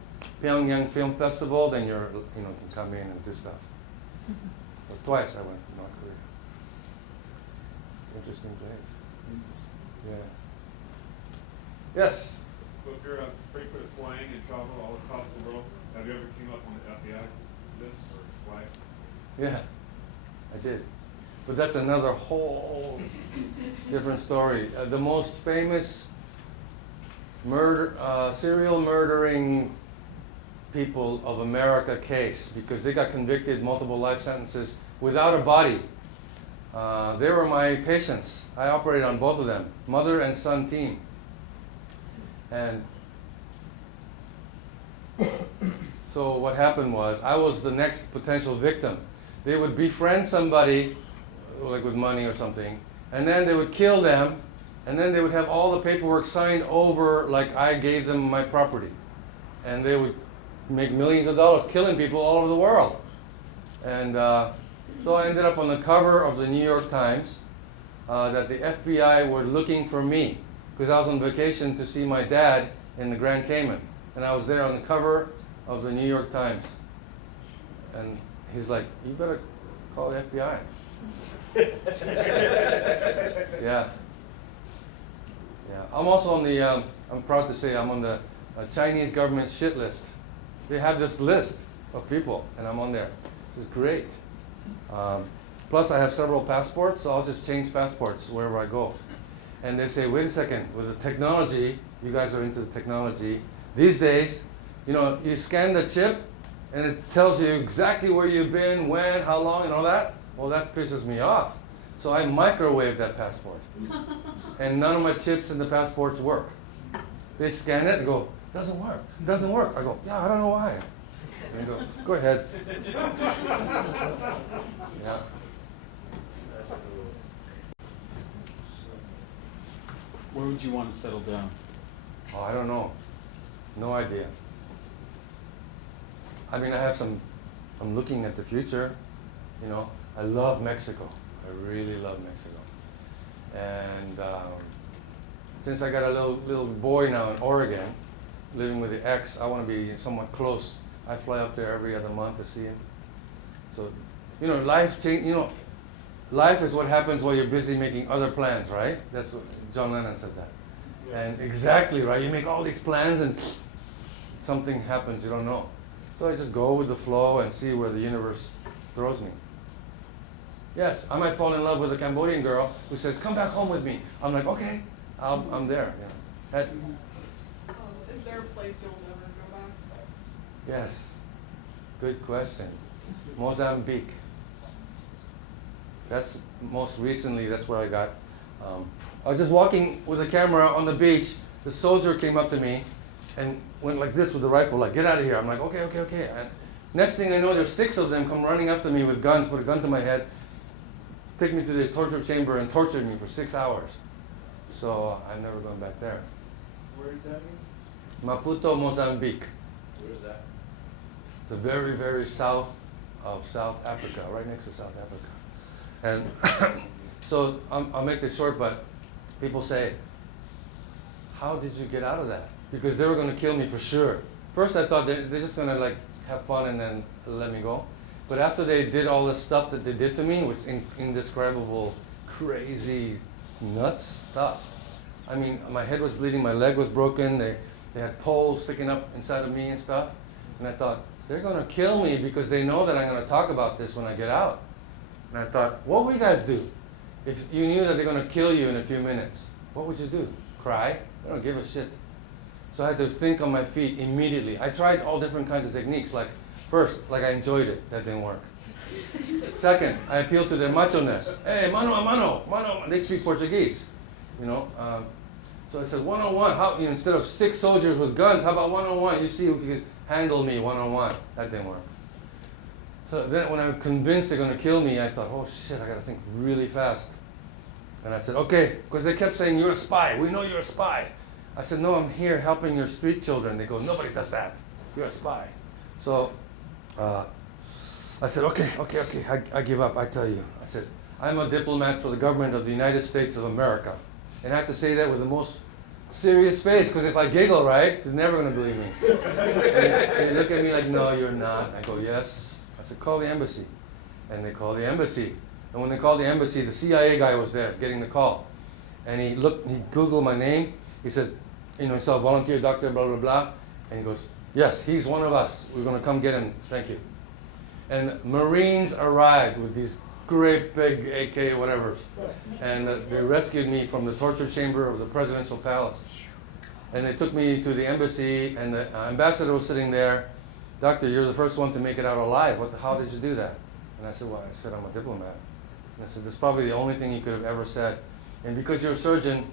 Pyongyang Film Festival, then you can come in and do stuff. But twice I went to North Korea. It's an interesting place. Yeah. Yes? So if you're frequent flying and travel all across the world, have you ever came up on the FBI list or flag? Yeah, I did. But that's another whole different story. The most famous serial murdering people of America case, because they got convicted, multiple life sentences, without a body. They were my patients. I operated on both of them, mother and son team. And so what happened was, I was the next potential victim. They would befriend somebody, like with money or something, and then they would kill them, and then they would have all the paperwork signed over like I gave them my property. And they would make millions of dollars killing people all over the world. And so I ended up on the cover of the New York Times that the FBI were looking for me because I was on vacation to see my dad in the Grand Cayman. And I was there on the cover of the New York Times. And he's like, you better call the FBI. Yeah. Yeah. I'm also on the, I'm proud to say I'm on the Chinese government shit list. They have this list of people, and I'm on there. This is great. Plus, I have several passports, so I'll just change passports wherever I go. And they say, wait a second, with the technology, you guys are into the technology. These days, you scan the chip, and it tells you exactly where you've been, when, how long, and all that. Well, that pisses me off. So I microwave that passport. And none of my chips in the passports work. They scan it and go, doesn't work, doesn't work. I go, yeah, I don't know why. And they go ahead. Yeah. Where would you want to settle down? Oh, I don't know. No idea. I mean, I'm looking at the future. I love Mexico. I really love Mexico. And since I got a little boy now in Oregon, living with the ex, I want to be somewhat close. I fly up there every other month to see him. So, life is what happens while you're busy making other plans, right? That's what John Lennon said that. Yeah. And exactly, right? You make all these plans and something happens you don't know. So I just go with the flow and see where the universe throws me. Yes, I might fall in love with a Cambodian girl who says, come back home with me. I'm like, okay, I'm there. Is there a place you'll never go back? Yes, good question. Mozambique. That's most recently, that's where I got. I was just walking with a camera on the beach. The soldier came up to me and went like this with the rifle, like, get out of here. I'm like, okay, okay, okay. And next thing I know, there's 6 of them come running after me with guns, put a gun to my head, take me to the torture chamber and tortured me for 6 hours. So I've never gone back there. Where is that again? Maputo, Mozambique. Where is that? The very, very south of South Africa, right next to South Africa. And so I'll make this short, but people say, how did you get out of that? Because they were going to kill me for sure. First I thought they're just going to like have fun and then let me go. But after they did all the stuff that they did to me, which indescribable, crazy, nuts stuff. I mean, my head was bleeding, my leg was broken, they had poles sticking up inside of me and stuff. And I thought, they're going to kill me because they know that I'm going to talk about this when I get out. And I thought, what would you guys do? If you knew that they're going to kill you in a few minutes, what would you do? Cry? I don't give a shit. So I had to think on my feet immediately. I tried all different kinds of techniques. Like, first, like I enjoyed it. That didn't work. Second, I appealed to their macho-ness. Hey, mano a mano, mano. They speak Portuguese, you know. So I said, one-on-one. How, instead of 6 soldiers with guns, how about one-on-one? You see if you can handle me one-on-one. That didn't work. So then when I'm convinced they're going to kill me, I thought, oh shit, I got to think really fast. And I said, okay, because they kept saying, you're a spy. We know you're a spy. I said, no, I'm here helping your street children. They go, nobody does that. You're a spy. So I said, okay, I give up, I tell you. I said, I'm a diplomat for the government of the United States of America. And I have to say that with the most serious face, because if I giggle, right, they're never going to believe me. And they look at me like, no, you're not. I go, yes. I said, call the embassy. And they call the embassy. And when they called the embassy, the CIA guy was there getting the call. And he Googled my name. He said, you know, he saw volunteer doctor, blah, blah, blah. And he goes, yes, he's one of us. We're going to come get him. Thank you. And Marines arrived with these great big AK whatevers. And they rescued me from the torture chamber of the presidential palace. And they took me to the embassy, and the ambassador was sitting there. Doctor, you're the first one to make it out alive. How did you do that? And I said, well, I said, I'm a diplomat. And I said, that's probably the only thing you could have ever said. And because you're a surgeon,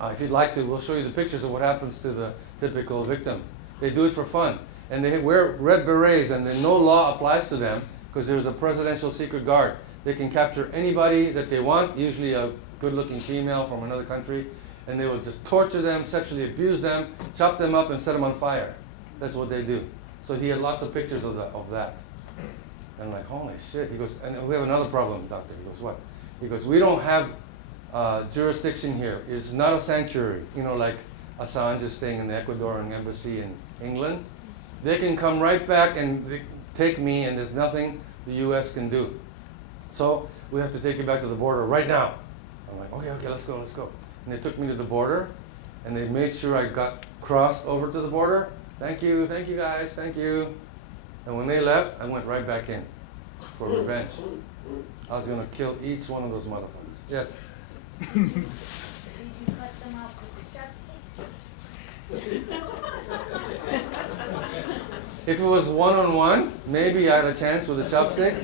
if you'd like to, we'll show you the pictures of what happens to the typical victim. They do it for fun. And they wear red berets, and then no law applies to them because there's a presidential secret guard. They can capture anybody that they want, usually a good-looking female from another country, and they will just torture them, sexually abuse them, chop them up, and set them on fire. That's what they do. So he had lots of pictures of that. And I'm like, holy shit. He goes, and we have another problem, doctor. He goes, what? He goes, we don't have jurisdiction here. It's not a sanctuary. You know, like Assange is staying in the Ecuadorian embassy in England. They can come right back and take me, and there's nothing the U.S. can do. So we have to take you back to the border right now. I'm like, okay, let's go. And they took me to the border, and they made sure I got crossed over to the border. Thank you guys, thank you. And when they left, I went right back in for revenge. I was going to kill each one of those motherfuckers. Yes? Did you cut them off with the chopsticks? If it was one-on-one, maybe I had a chance with a chopstick,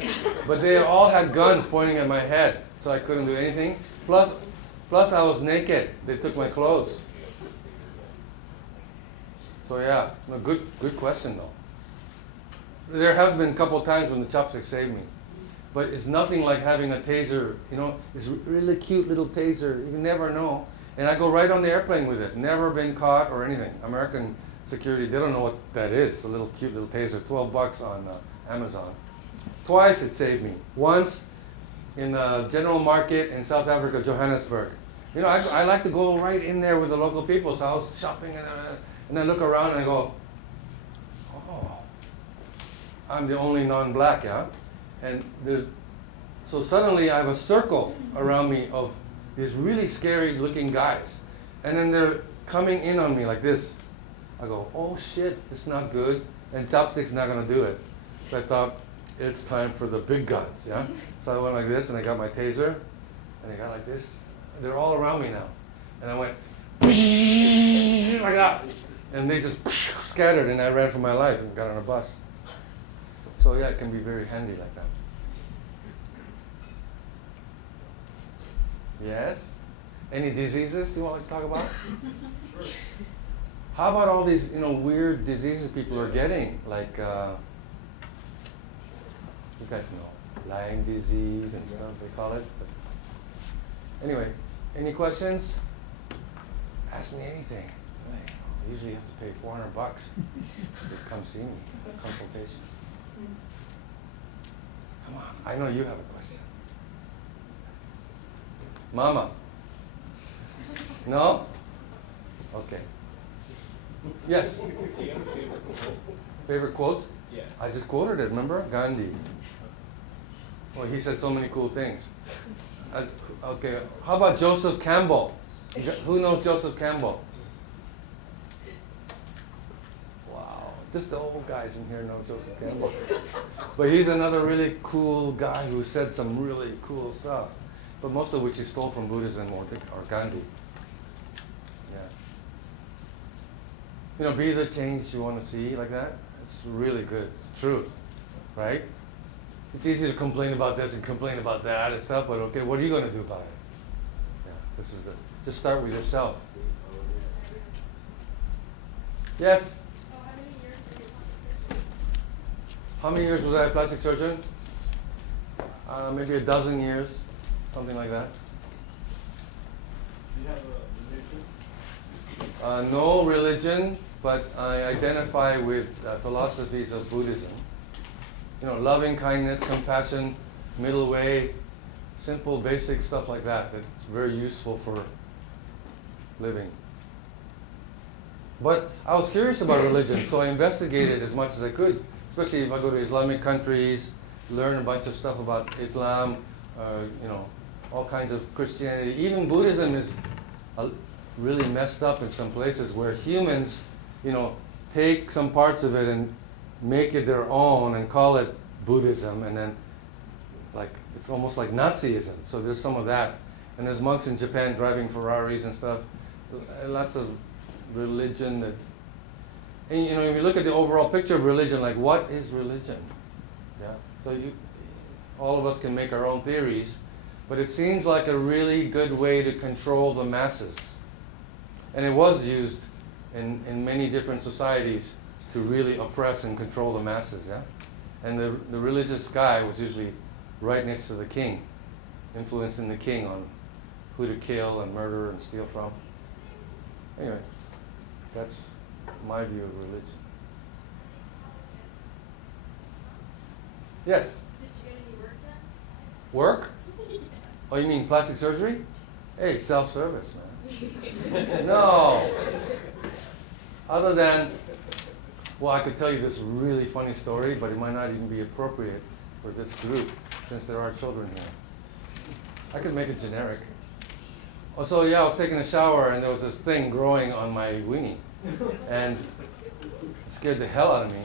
but they all had guns pointing at my head, so I couldn't do anything. Plus I was naked. They took my clothes. So yeah, no, good question though. There has been a couple of times when the chopstick saved me, but it's nothing like having a taser. You know, it's a really cute little taser. You never know. And I go right on the airplane with it. Never been caught or anything. American security, they don't know what that is. A little cute little taser, $12 on Amazon. Twice it saved me. Once in the general market in South Africa, Johannesburg. You know, I like to go right in there with the local people. So I was shopping and I look around and I go, oh, I'm the only non-black, yeah? And so suddenly I have a circle around me of these really scary looking guys. And then they're coming in on me like this. I go, oh shit, it's not good. And chopstick's not gonna do it. So I thought, it's time for the big guns, yeah? So I went like this and I got my taser and I got like this. They're all around me now. And I went, like that. And they just scattered, and I ran for my life and got on a bus. So yeah, it can be very handy like that. Yes? Any diseases you want to talk about? How about all these, weird diseases people are getting, like, you guys know, Lyme disease and stuff, they call it. But anyway, any questions? Ask me anything. Usually you have to pay $400 to come see me, consultation. Come on, I know you have a question. Mama? No? Okay. Yes? Do you have a favorite quote? Favorite quote? Yeah. I just quoted it, remember? Gandhi. Well, he said so many cool things. Okay, how about Joseph Campbell? Who knows Joseph Campbell? Wow, just the old guys in here know Joseph Campbell. But he's another really cool guy who said some really cool stuff, but most of which he stole from Buddhism or Gandhi. Yeah. Be the change you want to see, like that. It's really good. It's true, right? It's easy to complain about this and complain about that and stuff, but okay, what are you going to do about it? Yeah, this is just start with yourself. Yes? How many years was I a plastic surgeon? Maybe a dozen years, something like that. Do you have a religion? No religion, but I identify with philosophies of Buddhism. Loving kindness, compassion, middle way, simple, basic stuff like that. That's very useful for living. But I was curious about religion, so I investigated as much as I could, especially if I go to Islamic countries, learn a bunch of stuff about Islam, all kinds of Christianity. Even Buddhism is really messed up in some places where humans, take some parts of it and make it their own and call it Buddhism, and then it's almost like Nazism. So there's some of that. And there's monks in Japan driving Ferraris and stuff. Lots of religion that, and if you look at the overall picture of religion, like what is religion? Yeah. So all of us can make our own theories, but it seems like a really good way to control the masses. And it was used in many different societies to really oppress and control the masses, yeah? And the religious guy was usually right next to the king, influencing the king on who to kill and murder and steal from. Anyway, that's my view of religion. Yes? Did you get any work done? Work? Oh, you mean plastic surgery? Hey, self-service, man. No. Other than, well, I could tell you this really funny story, but it might not even be appropriate for this group, since there are children here. I could make it generic. Oh, so yeah, I was taking a shower, and there was this thing growing on my weenie, and it scared the hell out of me.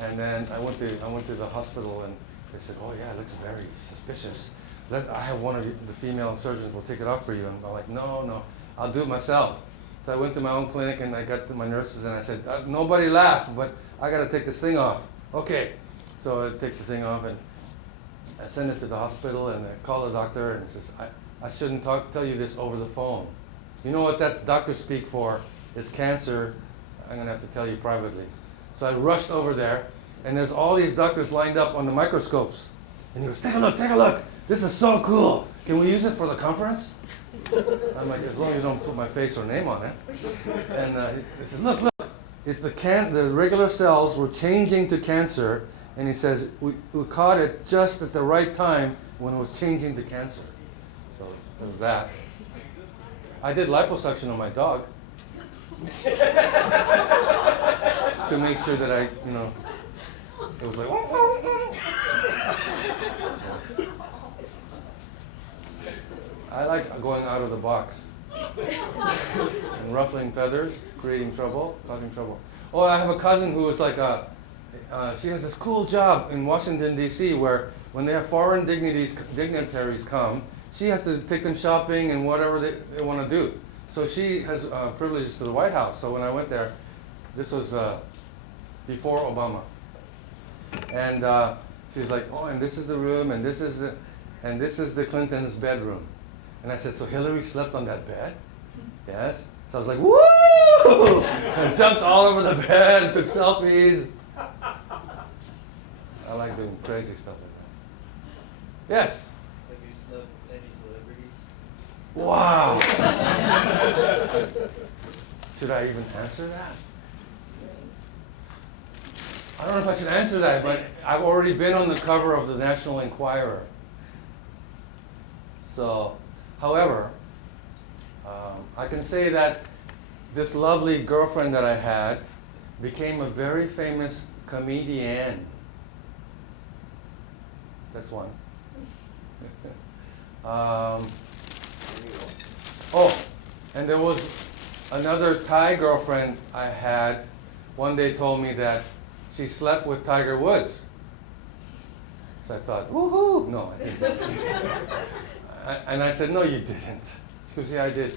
And then I went to the hospital, and they said, "Oh yeah, it looks very suspicious. I have one of the female surgeons will take it off for you." And I'm like, "No, I'll do it myself." So I went to my own clinic, and I got to my nurses, and I said, "Nobody laugh, but I got to take this thing off." Okay, so I take the thing off, and I send it to the hospital, and I call the doctor, and he says, I shouldn't tell you this over the phone. You know what that's doctor speak for? It's cancer. I'm going to have to tell you privately. So I rushed over there, and there's all these doctors lined up on the microscopes. And he goes, take a look. This is so cool. Can we use it for the conference? I'm like, as long as you don't put my face or name on it. And he said, look, it's the regular cells were changing to cancer. And he says, we caught it just at the right time when it was changing to cancer. So it was that. I did liposuction on my dog to make sure that it was like, I like going out of the box and ruffling feathers, creating trouble, causing trouble. Oh, I have a cousin who was like she has this cool job in Washington, D.C., where when they have foreign dignitaries come, she has to take them shopping and whatever they want to do. So she has privileges to the White House. So when I went there, this was before Obama. And she's like, oh, and this is the room, and this is the Clintons' bedroom. And I said, so Hillary slept on that bed? Yes. So I was like, woo! And jumped all over the bed and took selfies. I like doing crazy stuff like that. Yes? Have you slept with any celebrities? Wow. Should I even answer that? I don't know if I should answer that, but I've already been on the cover of the National Enquirer. So, however, I can say that this lovely girlfriend that I had became a very famous comedian. That's one. Oh, and there was another Thai girlfriend I had. One day told me that she slept with Tiger Woods. So I thought, woohoo! No, I didn't. And I said, no, you didn't. She goes, yeah, I did.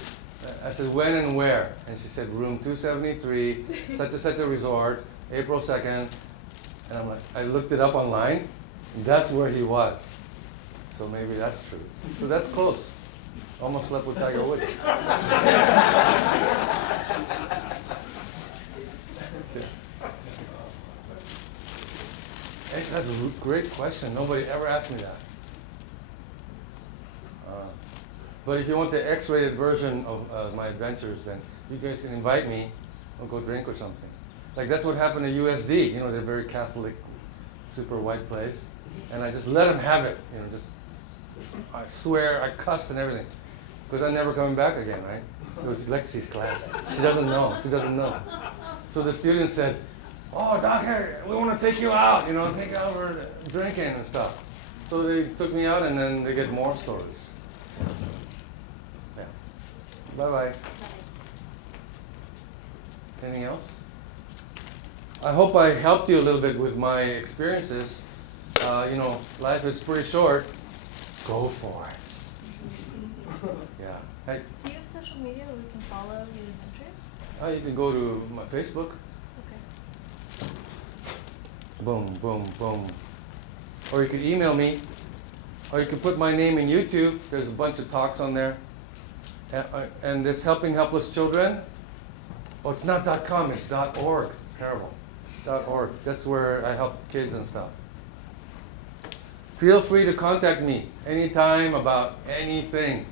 I said, when and where? And she said, room 273, such and such a resort, April 2nd. And I'm like, I looked it up online. And that's where he was. So maybe that's true. So that's close. Almost slept with Tiger Woods. Hey, that's a great question. Nobody ever asked me that. But if you want the X-rated version of my adventures, then you guys can invite me. We'll go drink or something. Like that's what happened to USD. You know, they're very Catholic, super white place. And I just let them have it. You know, just, I swear, I cussed and everything. Because I'm never coming back again, right? It was Lexi's class. She doesn't know. She doesn't know. So the student said, oh, Doc, hey, we want to take you out, you know, take you out for drinking and stuff. So they took me out, and then they get more stories. Yeah. Bye-bye. Anything else? I hope I helped you a little bit with my experiences. You know, life is pretty short. Go for it. Yeah. Hey. Do you have social media where we can follow your adventures? You can go to my Facebook. Okay. Boom, boom, boom. Or you could email me. Or you could put my name in YouTube. There's a bunch of talks on there. And this Helping Helpless Children. Oh, it's not .com, it's .org. It's terrible. .org. That's where I help kids and stuff. Feel free to contact me anytime about anything.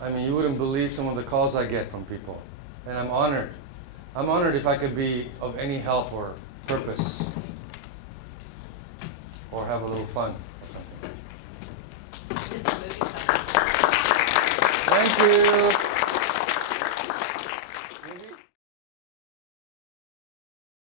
I mean, you wouldn't believe some of the calls I get from people. And I'm honored. I'm honored if I could be of any help or purpose. Or have a little fun or something. Is the movie coming? Thank you.